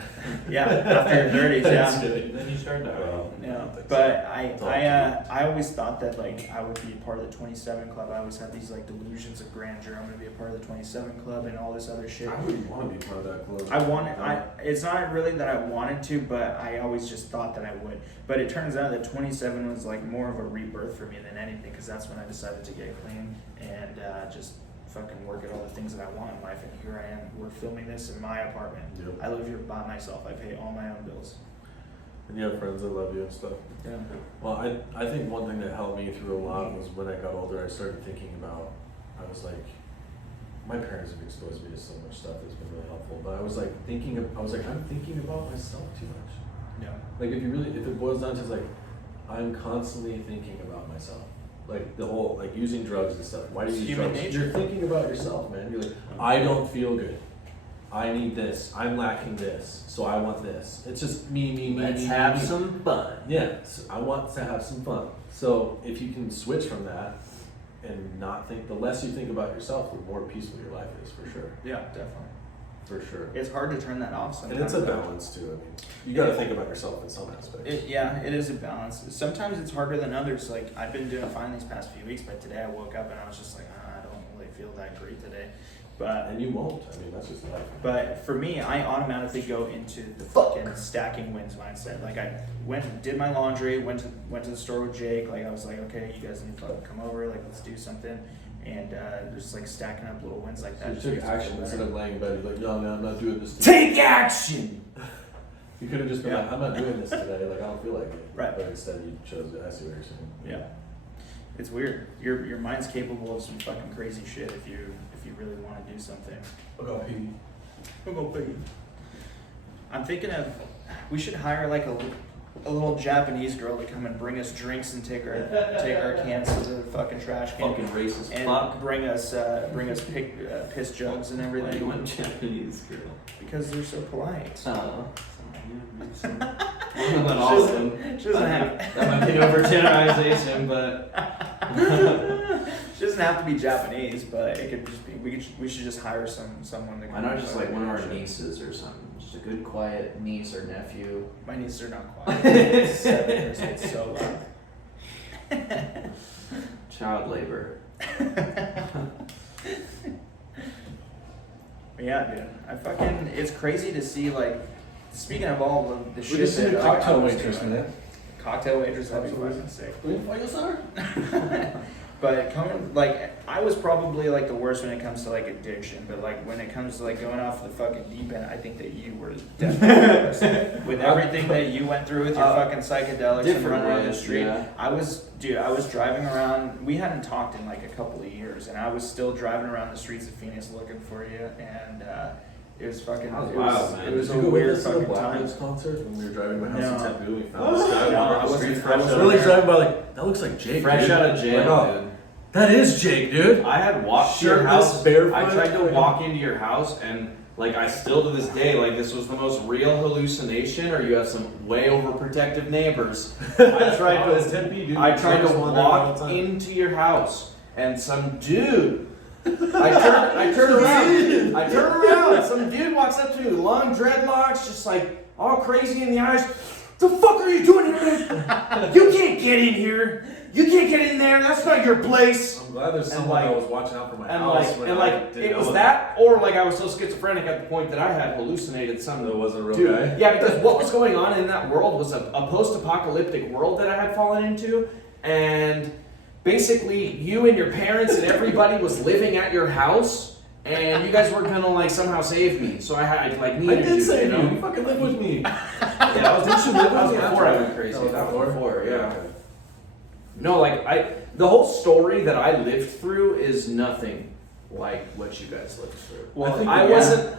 yeah, after your 30s, Just yeah. kidding. Then you start that way. Yeah, think but so. It's all I always thought that like I would be a part of the 27 Club. I always had these like delusions of grandeur. I'm gonna be a part of the 27 Club and all this other shit. I wouldn't want to be part of that club. It's not really that I wanted to, but I always just thought that I would. But it turns out that 27 was like more of a rebirth for me than anything, because that's when I decided to get clean and just fucking work at all the things that I want in life. And here I am. We're filming this in my apartment. Yep. I live here by myself. I pay all my own bills. And you have friends that love you and stuff. Yeah. Well, I think one thing that helped me through a lot was when I got older, I started thinking about, I was like, my parents have exposed me to so much stuff that's been really helpful, but I was like I'm thinking about myself too much. Yeah. Like if it boils down to like, I'm constantly thinking about myself. Like the whole, like using drugs and stuff. Why do you It's use human drugs? nature. You're thinking about yourself, man. You're like, I don't feel good. I need this. I'm lacking this. So I want this. It's just me. Let's me, have me. some fun. Yeah, so I want to have some fun. So if you can switch from that and not think, the less you think about yourself, the more peaceful your life is, for sure. Yeah, definitely. For sure. It's hard to turn that off sometimes. And it's a balance too. I mean, you got to think about yourself in some aspects. It is a balance. Sometimes it's harder than others. Like I've been doing fine these past few weeks, but today I woke up and I was just like, I don't really feel that great today. But And you won't. I mean, that's just life. But for me, I automatically go into the fucking stacking wins mindset. Like I went and did my laundry, went to the store with Jake. Like I was like, okay, you guys need to fucking come over. Like let's do something. And just like stacking up little wins like So that. you just took makes me action feel instead better. of laying in bed. You're like, no, I'm not doing this today. Take action. You could have just been Yeah. like, I'm not doing this today. Like, I don't feel like it. Right. But instead, you chose it. I see what you're saying. Yeah, it's weird. Your mind's capable of some fucking crazy shit if you really want to do something. I'll go pee. I'm thinking of we should hire like a little Japanese girl to come and bring us drinks and take our cans to the fucking trash can Fucking racist and fuck. bring us piss jugs and Why do you everything want Japanese girl? because they're so polite. Oh. Not all of them. She doesn't have. That might be over generalization, but She doesn't have to be Japanese, but it could just be. We should just hire someone to. why not just like one of our nieces or something? Just a good quiet niece or nephew. My nieces are not quiet. 7 years old, it's so loud. Child labor. Yeah, dude. It's crazy to see, like, speaking of all of the We shit just need that, a like, cocktail I was waitress, doing. man. Cocktail waitress, that'd be Absolutely. fucking sick. For you, sir? But I was probably, like, the worst when it comes to, like, addiction, but, like, when it comes to, like, going off the fucking deep end, I think that you were definitely the worst. With everything that you went through with your fucking psychedelics and different running around the ways, street. yeah. I was driving around. We hadn't talked in like a couple of years, and I was still driving around the streets of Phoenix looking for you. And it was fucking. That was it wild, was, man. It was Did a you go weird with us to the fucking Black time. Lives concert when we were driving my house No. in Tempe? We found No, this guy I walking the wasn't- streets I fresh. I was wasn't really there. driving by like, that looks like Jake. Fresh dude. out of jail, Like, oh, dude. that is Jake, dude. I had walked to your Shirtless, house. barefoot, I tried to like- walk into your house, and like I still to this day, like this was the most real hallucination, or you have some way overprotective neighbors. I tried Oh, it's to. Tempe, dude. I You tried just to wander around all walk the time. into your house, and some dude. I turned around. I turned around. Some dude walks up to me, long dreadlocks, just like all crazy in the eyes. The fuck are you doing here, man? You can't get in here. You can't get in there. That's not your place. I'm glad there's And someone like- that was watching out for my And house. like, when and I like, didn't it was know that, or like I was so schizophrenic at the point that I had hallucinated something. That wasn't a real Dude, guy. yeah, because what was going on in that world was a post-apocalyptic world that I had fallen into, and basically you and your parents and everybody was living at your house, and you guys weren't gonna like somehow save me. So I had like I needed did you, say you know? you fucking live with me. Yeah, that was, Didn't you live that was with me before after? I went crazy. That was That was before, yeah. Okay. No, like the whole story that I lived through is nothing like what you guys lived through. Well, I think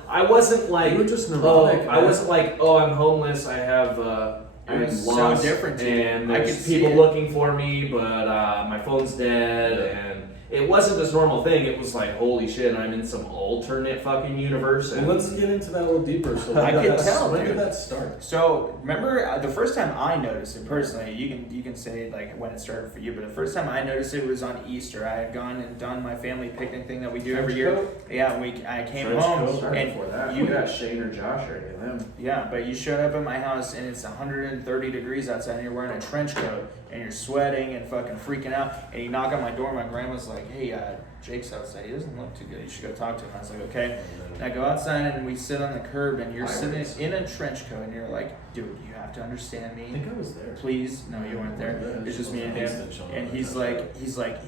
I wasn't like, You were just oh, neurotic, I man. wasn't like, oh, I'm homeless. I have, I'm It was so lost, different to you. and I there's could see people it. looking for me, but my phone's dead, and it wasn't this normal thing. It was like, holy shit, I'm in some alternate fucking universe. Well, And let's get into that a little deeper. So I could tell, when dude. did that start? So remember the first time I noticed it personally. You can say like when it started for you, but the first time I noticed it was on Easter. I had gone and done my family picnic thing that we do every Trench year. coat? Yeah, I came Trench home coat? Sorry and before that. you You got Shane or Josh or any of them. yeah, but you showed up at my house and it's 130 degrees outside and you're wearing a trench coat and you're sweating and fucking freaking out and you knock on my door. My grandma's like, hey, Jake's outside. He doesn't look too good. You should go talk to him. I was like, okay. And I go outside and we sit on the curb and you're sitting Pirates. in a trench coat and you're like, dude, you have to understand I me. think I was there. Please, no, you weren't there. It's just me and him. And he's like,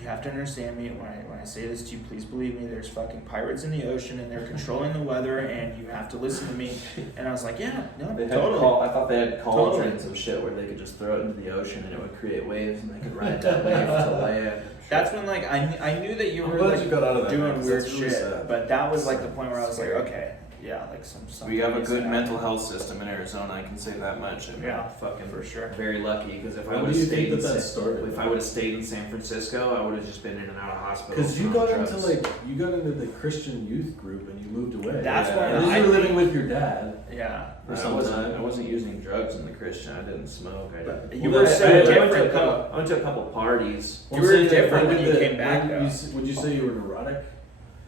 you have to understand me when I say this to you. Please believe me. There's fucking pirates in the ocean and they're controlling the weather, and you have to listen to me. And I was like, yeah, no, They had totally. I thought they had Totally. cauldrons and shit where they could just throw it into the ocean and it would create waves and they could ride that wave to land. That's when like I knew that you I'm were glad like you got out of that. doing man, 'cause weird that's really shit, sad. but that was like the point where I was like, Scary. okay, yeah, like some. We have a needs to good happen. mental health system in Arizona. I can say that much. And Yeah, fucking for sure. very lucky because if I When would do have you think stayed, that started? if I would have stayed in San Francisco, I would have just been in and out of hospitals. Because you on got drugs. into the Christian youth group and you moved away. That's Yeah. when And then I you were think- living with your dad. Yeah. Yeah. For I some wasn't, time. I wasn't using drugs in the Christian. I didn't smoke. I But didn't. you Well, were that- so I- I went to different I though. went to a couple parties. You were different when you came back, Would you say you were neurotic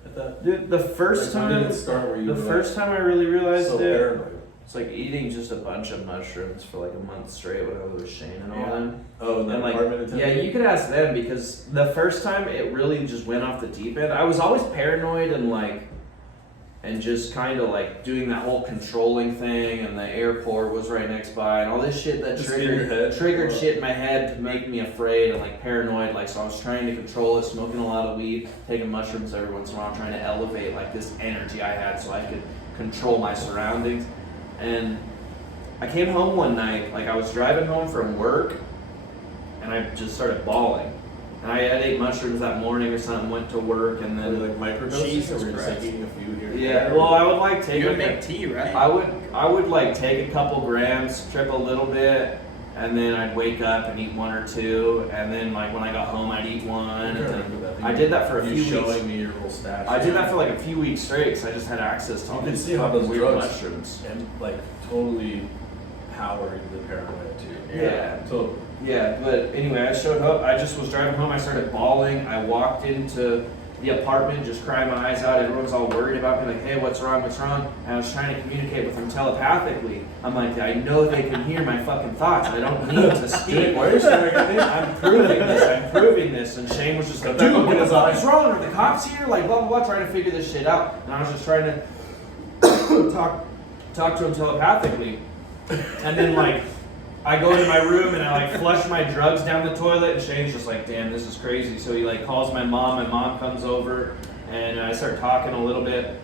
at that? Dude, the first Like, when did time, it start where you the were first time I really realized so it, paranoid? it's like eating just a bunch of mushrooms for like a month straight when I was with Shane and all Yeah. them. Oh, in the And like, apartment yeah, you could ask them because the first time it really just went off the deep end. I was always paranoid and like, and just kind of like doing that whole controlling thing, and the airport was right next by, and all this shit that Just in your head? triggered shit in my head to make me afraid and like paranoid. Like, so I was trying to control it, smoking a lot of weed, taking mushrooms every once in a while, trying to elevate like this energy I had so I could control my surroundings. And I came home one night, like I was driving home from work, and I just started bawling. And I had ate mushrooms that morning or something, went to work, and Were they then like microdoses, Jesus or were you just like Christ. eating a few here? and yeah, there? well, I would like take You would a- make tea, right? I would like take a couple grams, trip a little bit, and then I'd wake up and eat one or two, and then like when I got home I'd eat one. I And don't then remember that. I did that for a You few showing weeks. me your whole stash. I did that for like a few weeks straight because I just had access to all You can these see how fucking those weird drugs- mushrooms. and like totally powering the paranoia too. Yeah. Totally. Yeah, but anyway, I showed up. I just was driving home. I started bawling. I walked into the apartment, just crying my eyes out. Everyone's all worried about me, like, "Hey, what's wrong? What's wrong?" And I was trying to communicate with them telepathically. I'm like, I know they can hear my fucking thoughts. I don't need to speak. Why are you trying to get in? I'm proving this. I'm proving this. And Shane was just like, Got that "Dude, look what in the his fuck eye." is wrong? Are the cops here?" Like, blah blah blah, trying to figure this shit out. And I was just trying to talk to him telepathically. And then like, I go into my room and I like flush my drugs down the toilet, and Shane's just like, "Damn, this is crazy." So he like calls my mom. My mom comes over, and I start talking a little bit.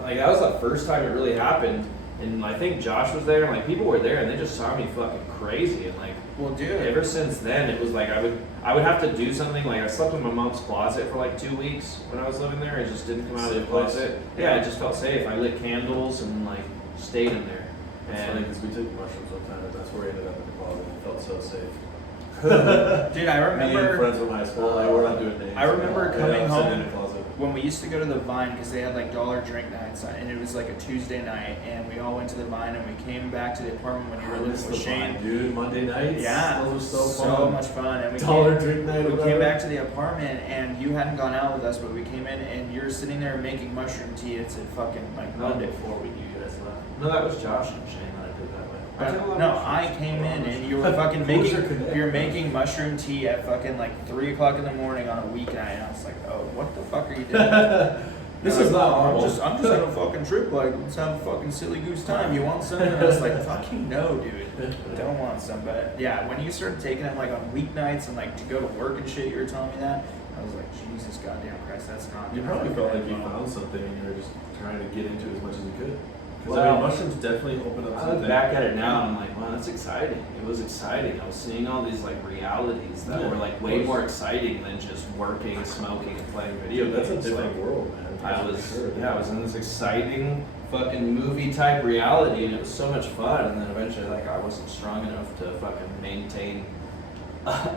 Like, that was the first time it really happened, and I think Josh was there, and like people were there, and they just saw me fucking crazy, and like Well, dude. ever since then it was like I would have to do something. Like, I slept in my mom's closet for like 2 weeks when I was living there. I just didn't come out of the Safe place. closet. Yeah, I just felt safe. I lit candles and like stayed in there. It's funny And because we took mushrooms one time, and that's where we ended up in the closet. It felt so safe. Dude, I Me and remember friends from high school. Like, we're not doing names. I remember Yeah, coming I'm sitting in home the closet. when we used to go to the Vine because they had like dollar drink nights, and it was like a Tuesday night, and we all went to the Vine, and we came back to the apartment when you were I living miss with the Shane. Vine, dude. Monday nights. Yeah, those were so fun. much fun. And we Dollar came, drink night. or we came whatever. back to the apartment, and you hadn't gone out with us, but we came in, and you're sitting there making mushroom tea. It's a fucking like no, Monday. before we knew you guys left. No, that was Josh and Shane that I did that with. I did a lot of No, mushrooms. I came in and you were fucking Who's making your connect? you're making mushroom tea at fucking like 3 o'clock in the morning on a weeknight, and I was like, oh, what the fuck are you doing? This You're is like, not "Oh, normal." I'm just on a fucking trip. Like, let's have a fucking silly goose time. You want some? And I was like, fucking no, dude. Don't want some. But yeah, when you started taking them like on weeknights and like to go to work and shit, you were telling me that. I was like, Jesus goddamn Christ, that's not. You gonna probably fucking felt like end you well." found something and you were just trying to get into it as much as you could. Because Well, mushrooms definitely open up I something. look back at it now and I'm like, wow, that's exciting. It was exciting. I was seeing all these like realities that Yeah, were like of way course. more exciting than just working, smoking, and playing video Dude, that's a games. different Like, world, man. I For was, sure. yeah, I was in this exciting fucking movie type reality, and it was so much fun. And then eventually, like, I wasn't strong enough to fucking maintain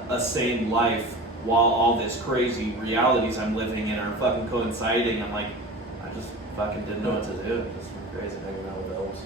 a sane life while all this crazy realities I'm living in are fucking coinciding. I'm like, I just fucking didn't know what to do. It just went crazy. Hanging out with elves.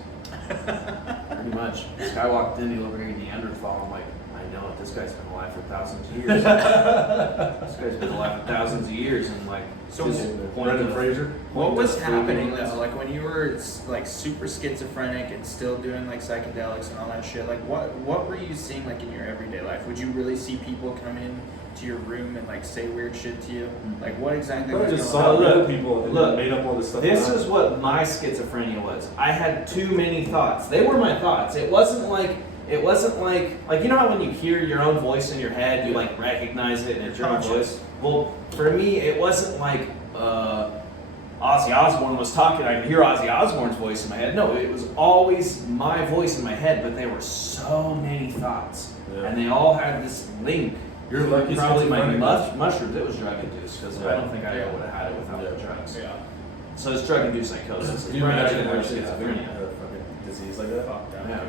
Pretty much. This guy walked in, he looked like a Neanderthal. I'm like, I know it. This guy's been alive for thousands of years. This guy's been alive for thousands of years, and like, So just Brendan Fraser. What was Point happening of- though? Like when you were like super schizophrenic and still doing like psychedelics and all that shit. Like what were you seeing like in your everyday life? Would you really see people come in to your room and like say weird shit to you? Like what exactly? I was just going saw on? Look, other people and look, made up all this stuff. This around is it. what my schizophrenia was. I had too many thoughts. They were my thoughts. It wasn't like you know how when you hear your own voice in your head, you like recognize it and it's your own Conscious. voice. Well, for me, it wasn't like Ozzy Osbourne was talking. I could hear Ozzy Osbourne's voice in my head. No, it was always my voice in my head. But there were so many thoughts, Yeah. and they all had this link. You're lucky Probably my schizophrenic. mushrooms. It was drug induced because I don't think I Yeah. would have had it without the Yeah. drugs. Yeah. So it's drug-induced psychosis. Can you imagine having schizophrenia? a fucking disease like that? Fucked up. Yeah.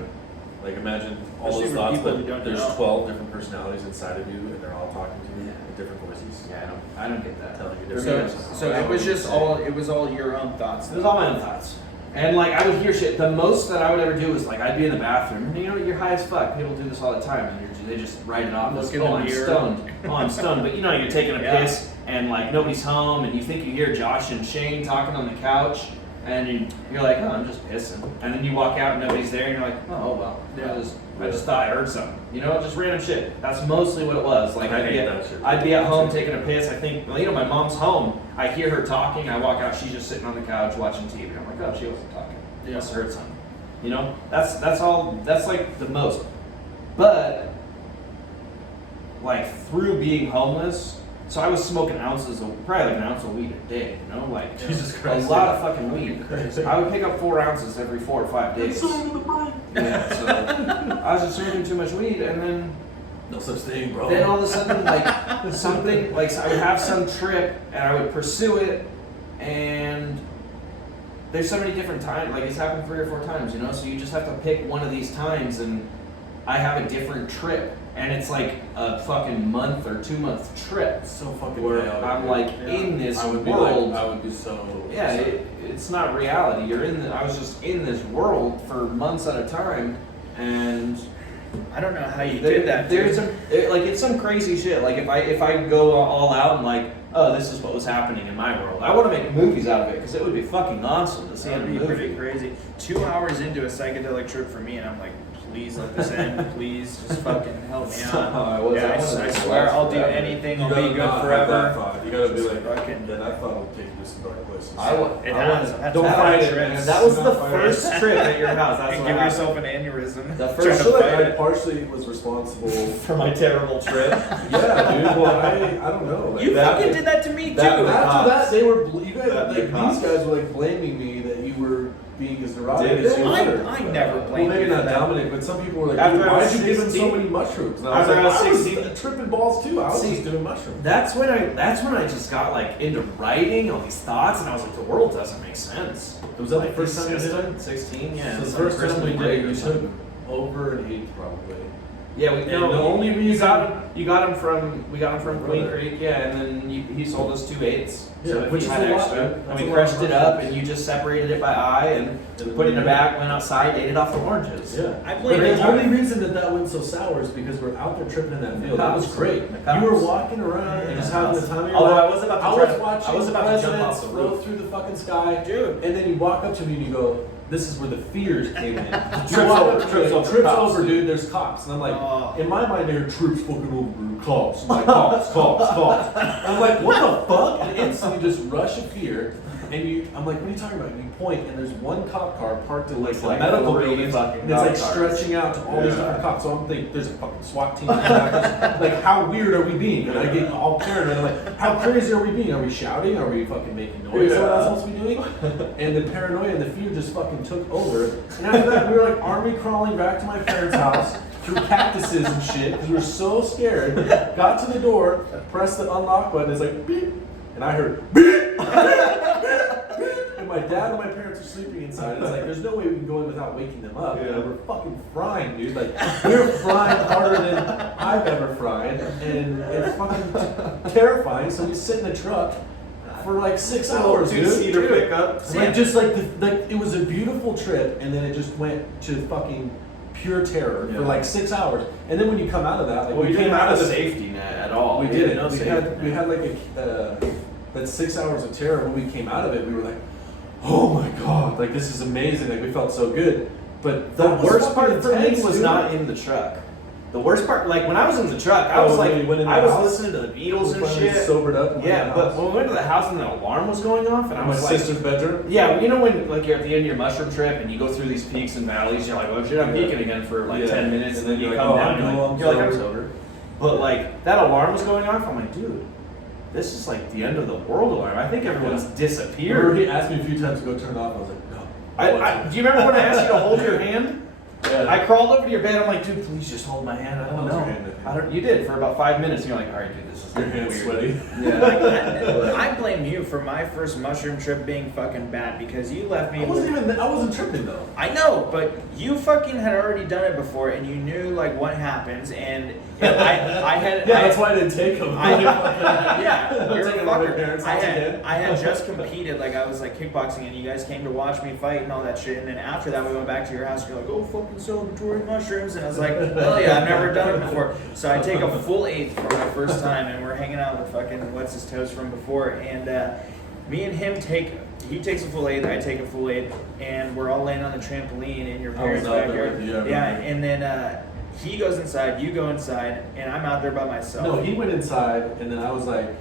Like imagine all Especially those with thoughts, people but who don't there's know. 12 different personalities inside of you, and they're all talking to you Yeah. in different voices. Yeah, I don't get that. Telling you For So me, so it was just all your own thoughts. It was all my own thoughts. And like I would hear shit. The most that I would ever do was like I'd be in the bathroom. And, you know, you're high as fuck. People do this all the time, and they just write it off. Look As, in the I'm mirror." stoned. Oh, I'm stoned. But you know, you're taking a Yeah. piss, and like nobody's home, and you think you hear Josh and Shane talking on the couch, and you're like, oh, I'm just pissing. And then you walk out, and nobody's there, and you're like, oh well. Yeah. I just thought I heard something. You know, just random shit. That's mostly what it was. Like I I'd be hate at, that shit. I'd be at home taking a piss. I think, well, you know, my mom's home. I hear her talking. I walk out. She's just sitting on the couch watching TV. I'm like, oh, she wasn't talking. Yeah. Must have heard something. You know, that's all. That's like the most. But like through being homeless, so I was smoking ounces of probably like an ounce of weed a day. You know, like Jesus Christ, a lot yeah. of fucking weed. I would pick up 4 ounces every 4 or 5 days. Yeah, so I was just smoking too much weed, and then No such thing, bro. then all of a sudden, like something, like I would have some trip, and I would pursue it, and there's so many different times. Like it's happened 3 or 4 times, you know. So you just have to pick one of these times, and I have a different trip, and it's like a fucking month or 2-month trip. It's so fucking Where chaotic, I'm dude. like Yeah. in this I would be world. like, I would be so. Yeah, it's not reality. You're in. I was just in this world for months at a time, and I don't know how you did that. there's dude. it's some crazy shit. Like if I go all out and like, oh, this is what was happening in my world. I want to make movies out of it because it would be fucking awesome to see That in a would be movie. pretty crazy. 2 hours into a psychedelic trip for me, and I'm like, please let this end. Please just fucking help me That's not how I out. was. Yeah, I wanted I to swear last I'll do forever. anything. You I'll gotta be good not have forever. that thought. You gotta be Just like, fucking- yeah, that thought will take you to some dark places. It has. I've had Don't some fight bad it, trips. man. That was the Not fight it. first trip at your house. That's And what give happened. yourself an aneurysm. The I first feel like Trying to I fight partially was responsible. for my terrible trip. Yeah, dude. Well, I don't know. Like, You that- fucking did that to me too. that- After that, they were you guys That like big cops. these guys were like blaming me that you were being as neurotic Did as they? you were. I never Well, blamed maybe you not for that. Dominic, but some people were like, After "Dude, I why was did you give him so 16? many mushrooms?" And After I was 16? tripping balls too. I was See, just doing mushrooms. That's when I just got like into writing all these thoughts, and I was like, the world doesn't make sense. Was that Like, the first time you did it? 16, yeah. So the some first time we Christmas did break it, or you something. took over an eighth probably. Yeah, we And no, the only reason- you got him from Queen Brother. Creek, yeah, and then he sold us 2 eighths. Yeah, So if which he is had a lot, extra, man. and That's we a lot crushed of it up, mushrooms. and you just separated it by eye and put it in a bag, went outside, ate it off the oranges. Yeah. I But blame the you. only reason that went so sour is because we're out there tripping in that field. That was great. The cops. You were walking around and just having the time of your Although life. I was about to I try was to- watching I was about to jump off the float roof. through the fucking sky, Dude. and then you walk up to me and you go, "This is where the fears came in." Trips over, trips over, dude. There's cops, and I'm like, Oh. in my mind, they're trips fucking over, dude. Cops, I'm like cops. And I'm like, what the fuck? And instantly just rush of fear. And I'm like, what are you talking about? And you point, and there's one cop car parked in like, like the medical 40 building, fucking and it's like cop cars. stretching out to all these Yeah. different cops. So I'm thinking, there's a fucking SWAT team. In the back. Like, how weird are we being? And I get all paranoid. I'm like, how crazy are we being? Are we shouting? Are we fucking making noise? Is that what I'm supposed to be doing? And the paranoia and the fear just fucking took over. And after that, we were like army crawling back to my parents' house through cactuses and shit because we were so scared. Got to the door, pressed the unlock button. It's like beep, and I heard beep. And my dad and my parents are sleeping inside. It's like there's no way we can go in without waking them up. Yeah. And we're fucking frying, dude. Like we're frying harder than I've ever fried, and it's fucking terrifying. So we sit in the truck for like 6 hours, dude. Two-seater pickup. Like just like it was a beautiful trip, and then it just went to fucking pure terror Yeah. for like 6 hours. And then when you come out of that, like Well, we came didn't have a the safety net at all. we had did it. no we safety had net. like that 6 hours of terror. When we came out of it, we were like, oh my god, like this is amazing. Like we felt so good. But The that was worst part fucking for me intense, was dude. not in the truck. The worst part, like when I was in the truck, I Oh, was when like, you went in the I was house? listening to the Beatles and Finally shit. sobered up. And went Yeah, in the but house. when we went to the house and the alarm was going off, and I my was like, sister's bedroom. yeah, you know when like you're at the end of your mushroom trip and you go through these peaks and valleys, you're like, oh shit, I'm Yeah. peaking again for like Yeah. 10 minutes, and then you you're come like, oh, down, I'm and cool, you're like, I'm sober. sober. But like that alarm was going off, I'm like, dude, this is like the end of the world alarm. I think everyone's Remember, disappeared. he asked me a few times to go turn it off. I was like, no. Do you remember when I asked you to hold your hand? Yeah. I crawled over to your bed. I'm like, dude, please just hold my hand. I don't How's your know. hand looking? I don't. You did for about 5 minutes. And you're like, all right, dude, this is Your getting hand's weird. sweaty. Yeah. I blame you for my first mushroom trip being fucking bad because you left me. I wasn't tripping though. I know, but you fucking had already done it before, and you knew like what happens, and I had. Yeah, that's why I didn't take them. Yeah, I'm you're a taking my fucker. parents' I house had again. I had just competed, like I was like kickboxing, and you guys came to watch me fight and all that shit. And then after that, we went back to your house. And you're like, "Oh, fucking celebratory mushrooms," and I was like, "Hell yeah, I've never done it before." So I take a full eighth for my first time, and we're hanging out with fucking what's his toes from before, and me and him he takes a full eighth, I take a full eighth, and we're all laying on the trampoline in your I was parents' out there backyard. with you, I Yeah, remember. and then he goes inside, you go inside, and I'm out there by myself. No, he went inside, and then I was like,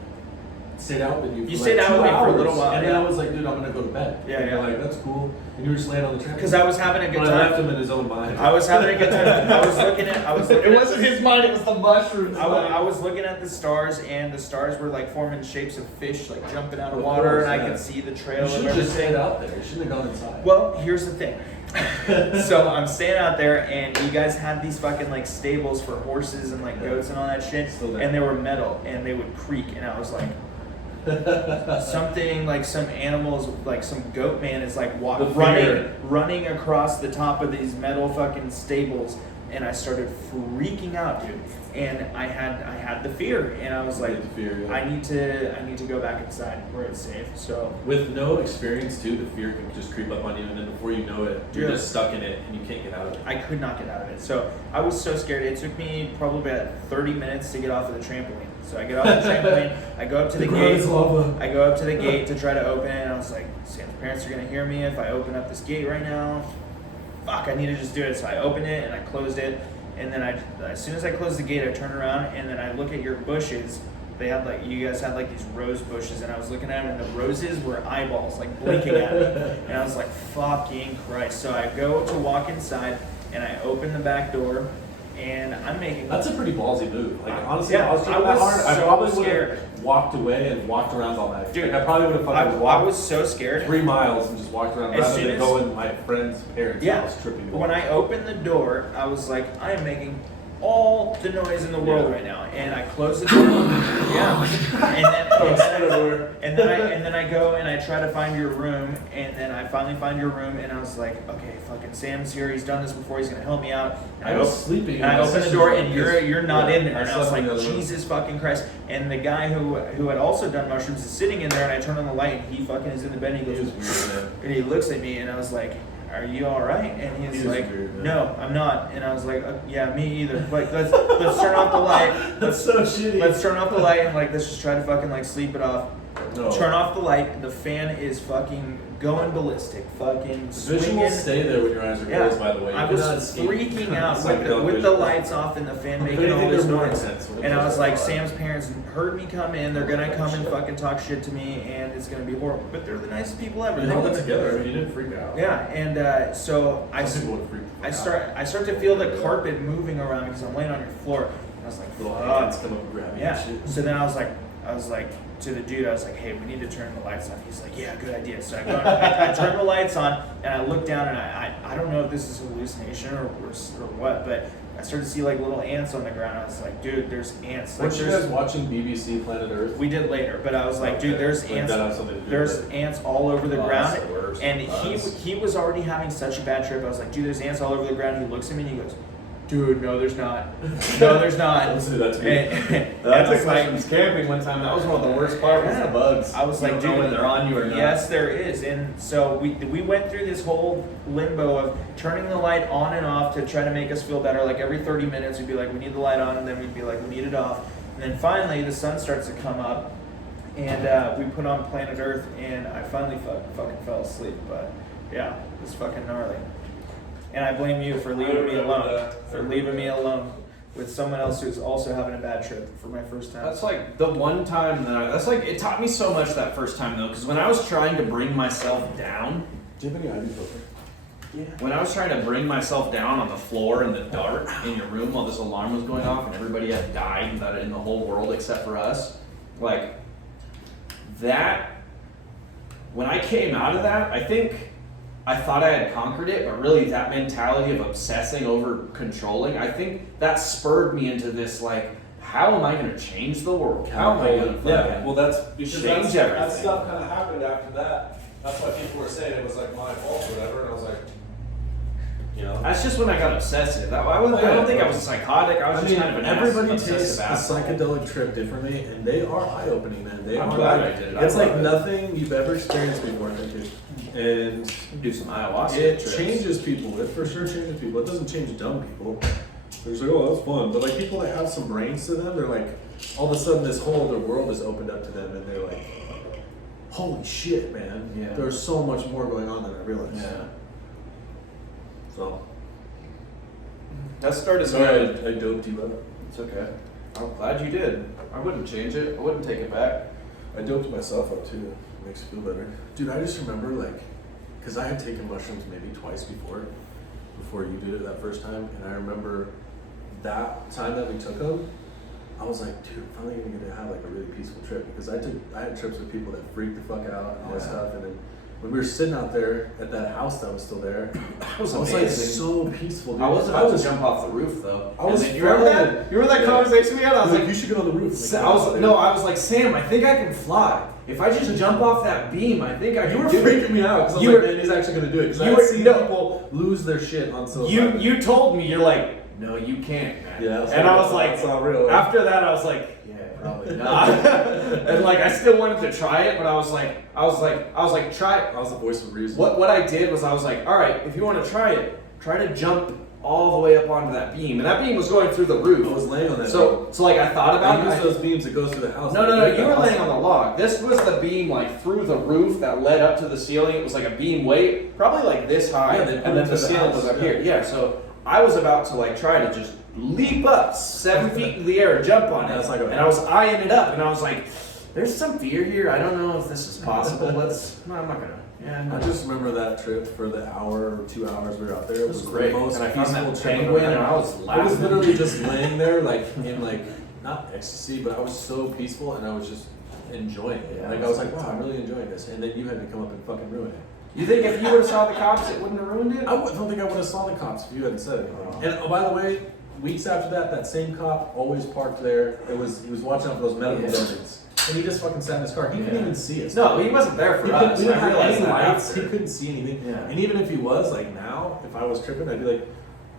stayed out with you. For You like stayed out 2 with me for a hours, little while, and then yeah. I was like, dude, I'm gonna go to bed. Yeah, and you're yeah. like, that's cool. And you were just laying on the trampoline. Because I was having a good But I left time. him in his own mind. I was having a good time. I was looking It wasn't his mind. It was the mushrooms. I was looking at the stars, and the stars were like forming shapes of fish, like jumping out of Of water, course, and I yeah. could see the You trail of should have just everything. stayed out there. You shouldn't have gone inside. Well, here's the thing. So I'm staying out there, and you guys had these fucking like stables for horses and like goats and all that shit, Still there. and they were metal, and they would creak, and I was like, something like some animals, like some goat man is like The fear. running across the top of these metal fucking stables, and I started freaking out, dude. And I had the fear, and I was like, The fear, yeah. I need to go back inside where it's safe. So With no experience too, the fear can just creep up on you, and then before you know it, you're Yeah. just stuck in it, and you can't get out of it. I could not get out of it. So I was so scared. It took me probably about 30 minutes to get off of the trampoline. So I get off the trampoline, I go up to the gate. lava. I go up to the gate to try to open it, and I was like, Sam's parents are gonna hear me if I open up this gate right now. Fuck, I need to just do it. So I opened it and I closed it, and then as soon as I closed the gate, I turned around and then I look at your bushes. They had like, you guys had like these rose bushes, and I was looking at them, and the roses were eyeballs, like blinking at me, and I was like, fucking Christ. So I go to walk inside, and I open the back door, and I'm making. That's a pretty ballsy move. Like honestly, Yeah, if I was I tripping that was hard, I so probably would scared. have walked away and walked around all night. Dude, Like, I probably would have fucking I walked was so scared. 3 miles and just walked around As rather soon than as- going to my friend's parents' Yeah. house tripping. When I opened the door, I was like, I am making all the noise in the world Yeah. right now, and I close the door. Yeah, and then I go and I try to find your room, and then I finally find your room, and I was like, okay, fucking Sam's here. He's done this before. He's gonna help me out. And I was sleeping. And I open the door, and you're not in there. And I was slept in like, the other room. Jesus fucking Christ. And the guy who had also done mushrooms is sitting in there, and I turn on the light, and he fucking is in the bed, and he It goes, was weird, man. and he looks at me, and I was like, are you all right? And he's He was like, weird, man. no, I'm not. And I was like, yeah, me either. Like, let's turn off the light. That's so shitty. Let's turn off the light, and like, let's just try to fucking like sleep it off. No. Turn off the light. The fan is fucking going ballistic. Fucking Visuals swinging. stay there when your eyes are Yeah, closed. By the way, You I cannot was escape. freaking out Psychedelic with the visuals. lights off and the fan But making all anything this there's more noise. intense when it And I comes was to like, the Sam's parents heard me come in. They're gonna come and Shit. fucking talk shit to me, and it's gonna be horrible. But they're the nicest people ever. You They held it let me- together. I mean, you didn't freak out. Yeah, and so Some people would freak I out. start to feel the carpet moving around me because I'm laying on your floor. And I was like, Little fuck. hands come up and grab you Yeah. and shit. So then I was like to the dude, I was like, hey, we need to turn the lights on. He's like, yeah, good idea. So I turn the lights on, and I look down, and I don't know if this is hallucination or what, but I started to see like little ants on the ground. I was like, dude, there's ants. Like, Weren't you guys watching BBC Planet Earth? we did later, but I was like, dude, there's Like, ants. that has something to do There's with it. ants all over the Oh, ground, that's the worst. and Bugs. he was already having such a bad trip. I was like, dude, there's ants all over the ground. He looks at me and he goes, dude, no, there's not. No, there's not. Don't say that to me. And I I was took like, mushrooms camping one time. That was one of the worst parts. Was the bugs. I was You like, don't know dude, when they're on you or not. yes, there is. And so we went through this whole limbo of turning the light on and off to try to make us feel better. Like every 30 minutes, we'd be like, we need the light on, and then we'd be like, we need it off. And then finally, the sun starts to come up, and we put on Planet Earth, and I finally fucking fell asleep. But yeah, it's fucking gnarly. And I blame you for leaving me alone. For leaving me alone with someone else who's also having a bad trip for my first time. That's like the one time that's like, it taught me so much that first time though, because when I was trying to bring myself down, Do you have any ibuprofen? when I was trying to bring myself down on the floor in the dark in your room while this alarm was going off and everybody had died in the whole world except for us, like that, when I came out of that, I think I thought I had conquered it, but really that mentality of obsessing over controlling, I think that spurred me into this like, how am I going to change the world? How am I going to Yeah, well, that's because change that everything? stuff kind of happened after that. That's why people were saying it was like my fault or whatever, and I was like, you know. That's just when I got obsessive. I don't think I was psychotic. I was just kind of an everybody obsessive takes a asshole. psychedelic trip differently, and they are eye-opening, man. They I'm are glad like, I did it. it's I like love it. nothing you've ever experienced before, I think. And Do some ayahuasca it trips. changes people. It for sure changes people. It doesn't change dumb people. They're just like, oh, that's fun. But like people that have some brains to them, they're like, all of a sudden this whole other world is opened up to them, and they're like, holy shit, man. Yeah. There's so much more going on than I realized. Yeah. So, That started sorry good. I doped you up. It's okay. I'm glad you did. I wouldn't change it. I wouldn't take it back. I doped myself up too. It makes you feel better. Dude, I just remember like, because I had taken mushrooms maybe twice before you did it that first time. And I remember that time that we took them, I was like, dude, I'm finally gonna get to have like a really peaceful trip. Because I had trips with people that freaked the fuck out and all that Yeah. stuff. And then when we were sitting out there at that house that was still there, That was I was like amazing. so peaceful, dude. I was about to jump off the roof though. I was And then you remember flying. that? You remember that Yeah. conversation we had? I was like, you should get on the roof. I was like, Sam, I think I can fly. If I just jump off that beam, I think I You can were do it. freaking me out because I was You like, were- man, he's actually gonna do it. Because you I've were- seen no. people lose their shit on psilocybin. You told me, you're like, no, you can't, man. Yeah, and I was like, that's not real. after that, I was like, yeah, probably not. And like, I still wanted to try it, but I was like, try it. I was the voice of reason. What I did was I was like, all right, if you want to try it, try to jump all the way up onto that beam, and that beam was going through the roof. I was laying on that. So like I thought about I it. use those beams that goes through the house. No, you were laying on the log. This was the beam like through the roof that led up to the ceiling. It was like a beam weight, probably like this high, Yeah, they put and it then to the the ceiling house, was up yeah. here. Yeah, so I was about to like try to just leap up 7 feet into the air and jump on it. That's not gonna And I was eyeing it up, and I was like, "There's some fear here. I don't know if this is possible. No, I'm not gonna." Yeah, I just remember that trip for the hour or 2 hours we were out there. it was great. the most And I found peaceful that trip I've penguin, ever and had. I was I laughing. was literally just laying there, like in like not ecstasy, but I was so peaceful, and I was just enjoying it. Yeah, Like I was like, wow, I'm really enjoying this. And then you had to come up and fucking ruin it. You think if you would have saw the cops, it wouldn't have ruined it? Don't think I would have saw the cops if you hadn't said anything. Oh. And oh, by the way, weeks after that, that same cop always parked there. He was watching out for those medical Yeah. buildings, and he just fucking sat in his car. He couldn't Yeah. even see us. No, he wasn't there for He us. couldn't, we didn't I have realized any that lights. after. He couldn't see anything. Yeah. And even if he was, like now, if I was tripping, I'd be like, "Get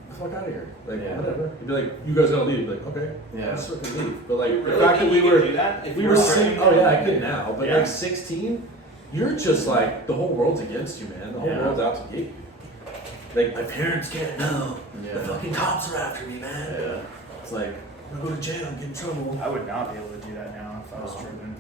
the fuck out of here!" Like Yeah. whatever. He'd be like, "You guys gotta leave." I'd be like, okay, Yeah. let's fucking leave. But like the Really? fact that we You were could do that if we you were were sitting. training? Oh yeah, I could now. But Yeah. like 16, you're just like the whole world's against you, man. The whole Yeah. world's out to get you. Like my parents can't know. Yeah. The fucking cops are after me, man. Yeah. It's like I'm gonna go to jail and get in trouble. I would not be able to do that now if I was tripping.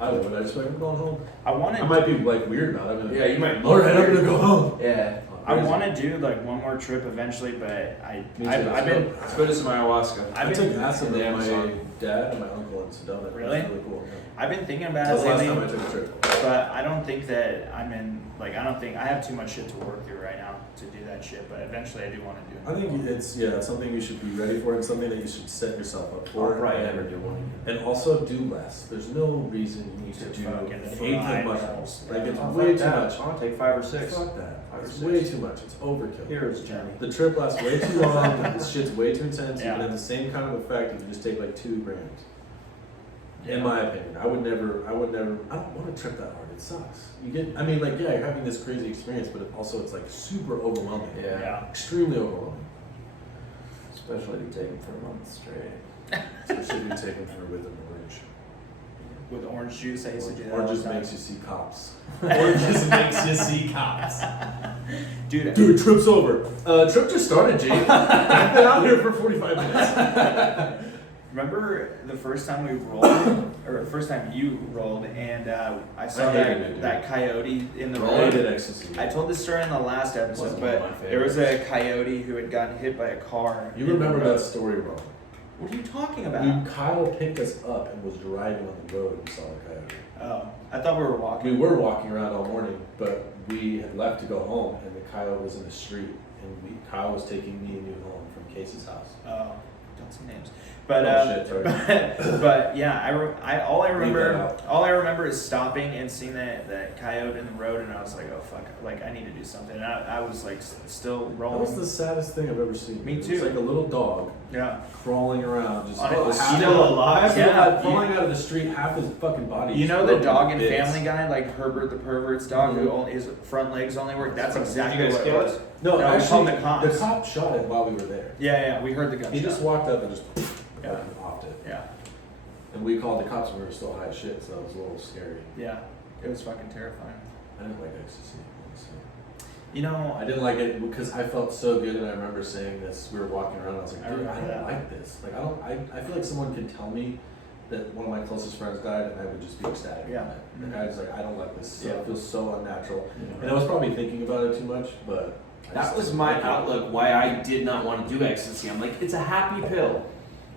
I would. I just like I'm going home. I want I to. might be like weird about it. I'd be Yeah, like, you might. all right, I'm gonna go home. Yeah. I want to do like one more trip eventually, but Me too, I've been Let's go to some ayahuasca. I took acid in the with my Amazon. dad and my uncle in Sedona. Really? It was really cool. Yeah. I've been thinking about That was it the last lately, time I took a trip. but I don't think that I'm in like I don't think I have too much shit to work through right now to do that shit. But eventually, I do want to do it. I think it's something you should be ready for and something that you should set yourself up I'll for. probably and, never do one again. and also do less. There's no reason you need to do fucking an fry eighth of balls. mushrooms. Like it's Oh, way fuck too that. much. I'll take 5 or 6. Fuck that. 5 or It's 6. way too much. It's overkill. Here's Jenny. The trip lasts way too long. This shit's way too intense. You Yeah. can have the same kind of effect if you just take like 2 grams. Yeah. In my opinion, I would never. I don't want to trip that hard. It sucks. You get. I mean, like, yeah, you're having this crazy experience, but also it's like super overwhelming. Yeah. Yeah. Extremely overwhelming. Especially if you take them for a month straight. Especially if you take them for with an orange. With orange juice, I used to do that. Oranges all the makes you see cops. time. Oranges makes you see cops. Dude, Dude, trip's over. Trip just started, Jake. I've been out here for 45 minutes. remember the first time we rolled, or the first time you rolled, and I saw hated it, dude. that coyote in the I road. hated ecstasy. I told this story in the last episode, Wasn't one of my but there was favorites. a coyote who had gotten hit by a car. You in the remember road. that story wrong. What are you talking about? Kyle picked us up and was driving on the road and we saw the coyote. Oh, I thought we were walking. We were walking around all morning, but we had left to go home, and the coyote was in the street, and Kyle was taking me and you home from Casey's house. Oh, don't say names. But Oh, shit, sorry. but yeah, all I Leave that remember is stopping and seeing that coyote in the road, and I was like, oh fuck, like I need to do something. And I was like still That rolling. was the saddest thing I've ever seen. Me It too. was like a little dog Yeah. crawling around, just On it, half still of- alive? half of Yeah. it falling out of the street, half his fucking body. You just know the broken dog to in bits. Family Guy, like Herbert the pervert's dog, who Mhm. only his front legs only work. That's Did exactly you guys what kill it was. it? No, No, we actually, called the cops. the cop shot it while we were there. Yeah, we heard the gunshot. He just walked up and just Yeah. fucking popped it. Yeah, And we called the cops and we were still high as shit, so it was a little scary. yeah, it was fucking terrifying. I didn't like ecstasy, honestly. You know, I didn't like it because I felt so good, and I remember saying this. We were walking around, and I was like, I dude, I remember don't that. like this. Like, I feel like someone could tell me that one of my closest friends died, and I would just be ecstatic. Yeah. About it. Like, I was like, I don't like this. So Yeah. It feels so unnatural. And I was probably thinking about it too much, but I That just was didn't my like it. outlook why I did not want to do ecstasy. I'm like, it's a happy pill.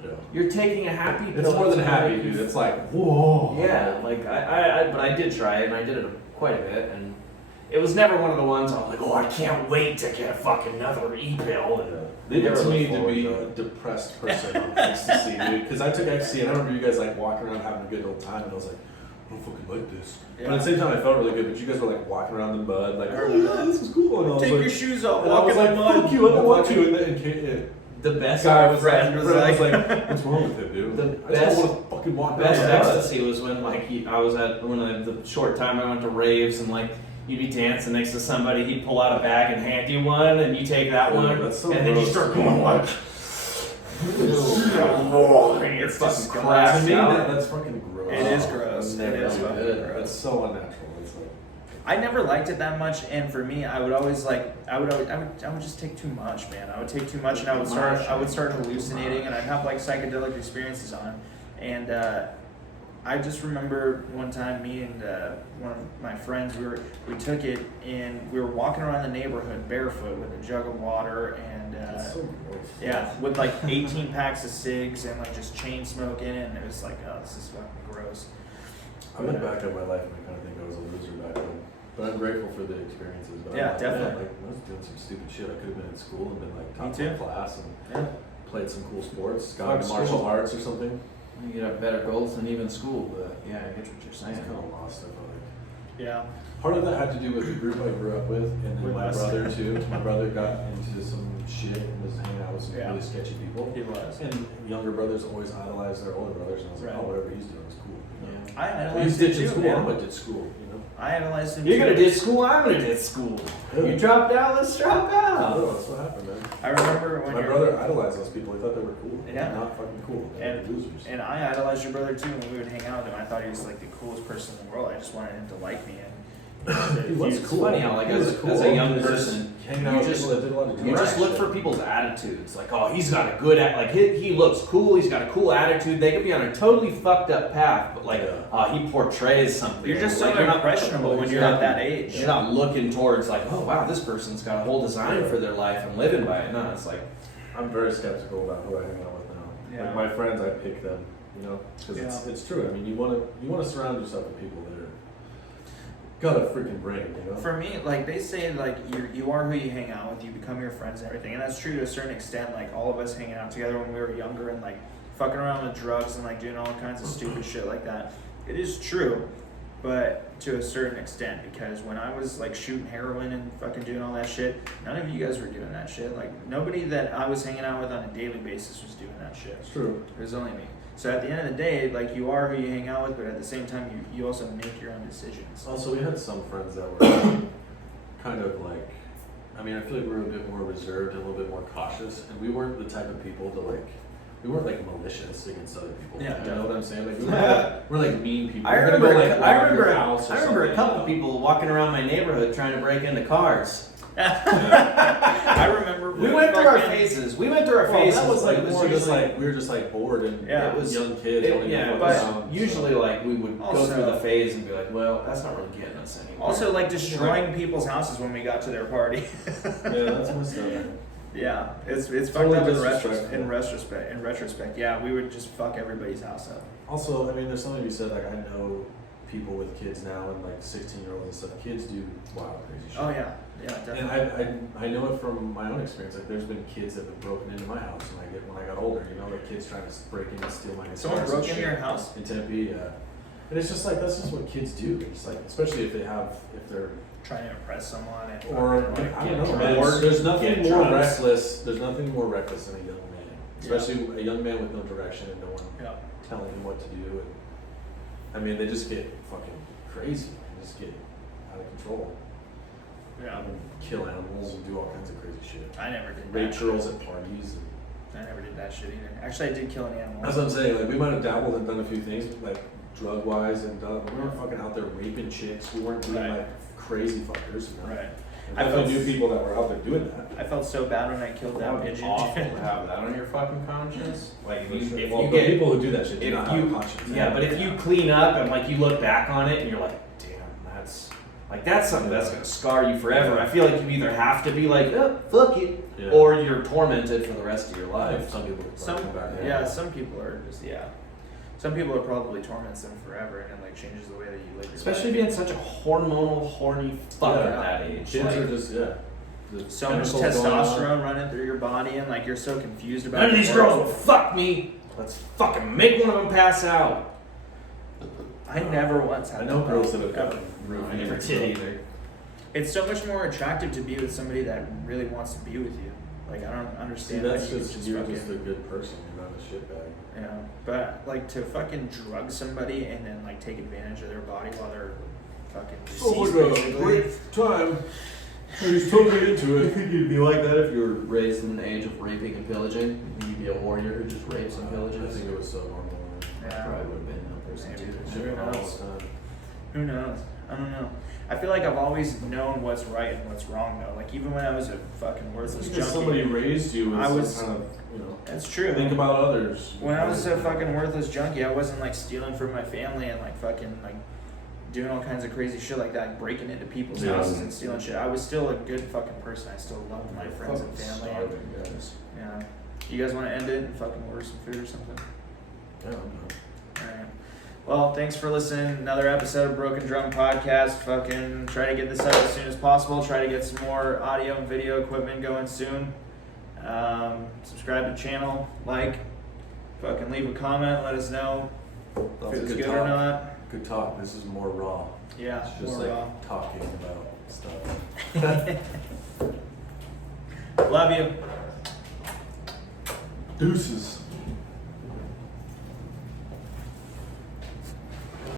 Yeah. You're taking a happy pill. It's more than gonna happy, make you dude. It's like, whoa. Yeah, like but I did try it, and I did it quite a bit, and it was never one of the ones I was like, oh, I can't wait to get a fucking another e-pill. And Leave it never to me looked to forward be to a it. depressed person on ecstasy, dude. Because I took ecstasy, and I remember you guys like walking around having a good old time, and I was like, I don't fucking like this. Yeah. But at the same time, I felt really good. But you guys were like walking around in the mud, like, I oh remember yeah, that. this is cool. And I was take like, your shoes off, and I walk was in like, the mud. fuck you, I don't want to. And then The best guy was friend like, was what's wrong with him, dude? The I best- just don't want to fucking walk best around in the mud. ecstasy was when like I was at the short time I went to raves, and like you'd be dancing next to somebody, he'd pull out a bag and hand you one, and you take that Oh, one, that's so and then you gross. start going like, and you're It's fucking disgusting. To crashed me, out. that's fucking gross. It is gross. never It is done fucking it. gross. That's so unnatural. It's like, I never liked it that much, and for me, I would always like, I would just take too much, man. I would take too much, and I would start hallucinating, and I'd have like psychedelic experiences on, and I just remember one time, me and one of my friends, we took it, and we were walking around the neighborhood barefoot with a jug of water, and that's so gross. yeah, with like 18 packs of cigs and like just chain smoking, and it was like, oh, this is fucking gross. I look back at my life and I kind of think I was a loser back then. But I'm grateful for the experiences. But Yeah, I'm like, definitely. man, like, I was doing some stupid shit. I could have been in school and been like Me top of too. my class and Yeah. played some cool sports, Fuck got into martial school. arts or something. You get up better goals than even school, but yeah, I get what you're I saying. was kind of lost. I felt like. Yeah. Part of that had to do with the group I grew up with, and then With my us. brother too. My brother got into some shit and was hanging out with some Yeah. really sketchy people. He was. And younger brothers always idolize their older brothers, and I was like, Right. oh, whatever he's doing is cool. You know? Yeah. I Well, idolized he's him ditching too, school. man. I'm gonna ditch school. You know. I idolized him You're too. gonna ditch school, I'm gonna ditch school. You dropped out, let's drop out. Oh, that's what happened, man. I remember when My your brother idolized those people. He thought they were cool. Yeah. Not fucking cool. They were And- losers. and I idolized your brother too when we would hang out with him. I thought he was like the coolest person in the world. I just wanted him to like me, and He was It's cool. funny how, like, He was as a young He was just person, hanging you out with just- people that did a lot of You just direct look shit. for people's attitudes. Like, oh, he's got a good, like, he looks cool. He's got a cool attitude. They could be on a totally fucked up path, but like, he portrays something. you're just so like, you're not impressionable when you're not- at that age. You're not looking towards like, oh wow, this person's got a whole design for their life and living by it. No, it's like, I'm very skeptical about who I hang out with now. Yeah. Like my friends, I pick them, you know, because it's true. I mean, you want to surround yourself with people that are got a freaking brain, you know. For me, like they say, like you are who you hang out with. You become your friends and everything, and that's true to a certain extent. Like all of us hanging out together when we were younger and like fucking around with drugs and like doing all kinds of stupid shit like that. It is true, but to a certain extent, because when I was like shooting heroin and fucking doing all that shit, none of you guys were doing that shit. Like nobody that I was hanging out with on a daily basis was doing that shit. It's true. It was only me. So at the end of the day, like you are who you hang out with, but at the same time, you also make your own decisions. Also, we had some friends that were kind of like, I mean, I feel like we were a bit more reserved and a little bit more cautious, and we weren't the type of people to like. We weren't like malicious against other people. Yeah. You know what I'm saying? Like we're like mean people. I We're gonna remember, go, like, rob your house or I remember a something, couple you know? people walking around my neighborhood trying to break into cars. I remember We went through our fucking- phases. We went through our Well, phases. that was like but it more just usually- like we were just like bored and Yeah, it was young kids. wanting to yeah, fuck but around, so- usually like we would go Also- through the phase and be like, well, that's not really getting us anywhere. Also, like destroying people's houses when we got to their party. yeah, that's messed up. Man. Yeah, it's fucked Totally up disrespectful. in retrospect. Yeah, we would just fuck everybody's house up. Also, I mean, there's something to be said. Like I know people with kids now and like 16-year-olds and stuff. Kids do wild, crazy shit. Oh yeah, Yeah, And definitely. I know it from my own experience. Like, there's been kids that have broken into my house when I got older. You know, the kids trying to break in and steal my guitars. Someone and broke into shit your house? in Tempe. Yeah, and it's just like that's just what kids do. It's like, especially if they're Trying to impress someone and or fucking, like, I don't get know, drunk. man. There's nothing get more drugs. reckless. There's nothing more reckless than a young man, especially a young man with no direction and no one Yeah. telling him what to do. And I mean, they just get fucking crazy. They just get out of control. Yeah. And kill animals and do all kinds of crazy shit. I never did Rape that. girls at parties. I never did that shit either. Actually, I did kill an animal. That's what I'm saying. Like, we might have dabbled and done a few things, like drug wise, and we weren't fucking out there raping chicks. We weren't doing Right. like crazy fuckers. You know? Right. I I definitely felt- knew people that were out there doing that. I felt so bad when I killed That that would be pigeon. awful to have that on your fucking conscience. Like For if sure. you, if Well, you the get people who do that shit do if not have a you conscience. yeah, but if you clean up and like you look back on it and you're like, damn, that's something that's gonna scar you forever. I feel like you either have to be like, oh, fuck it, Yeah. or you're tormented for the rest of your life. Some people Some, come back. yeah, some people are just, yeah. Some people it probably torments them forever and it like changes the way that you live your Especially life. being such a hormonal, horny fuck Yeah. at that age. Kids Like, are just the So much chemicals going on. testosterone running through your body and like you're so confused about none of the these world. girls will fuck me. Let's fucking make one of them pass out. I never once had I know that girls that problem, have ever. gotten No, I really never fucked did up. either. It's so much more attractive to be with somebody that really wants to be with you. Like I don't See, understand that's that you just could you're fucking, just a good person. You're not a shitbag. yeah. But like to fucking drug somebody and then like take advantage of their body while they're fucking deceased, basically. time. He's totally into You it. think you'd be like that if you were raised in an age of raping and pillaging? You think you'd be a warrior who just rapes and I pillages? think it was so normal. Yeah. Probably would have been that person Maybe. too. Shit Who all the knows? time. Who knows? I don't know. I feel like I've always known what's right and what's wrong though. Like even when I was a fucking worthless Because junkie. somebody raised you with I some was- kind of, you know, That's true. think about others. When I was a fucking worthless junkie, I wasn't like stealing from my family and like fucking like doing all kinds of crazy shit like that, like breaking into people's Yeah. houses and stealing shit. I was still a good fucking person. I still loved my friends and family. And, Starving guys. yeah. You guys want to end it and fucking order some food or something? Yeah, I'm not. Alright. Well, thanks for listening. Another episode of Broken Drum Podcast. Fucking try to get this out as soon as possible. Try to get some more audio and video equipment going soon. Subscribe to the channel. Like. Fucking leave a comment. Let us know That if was it a was good good talk. or not. Good talk. This is more raw. Yeah, It's just more like raw. talking about stuff. Love you. Deuces.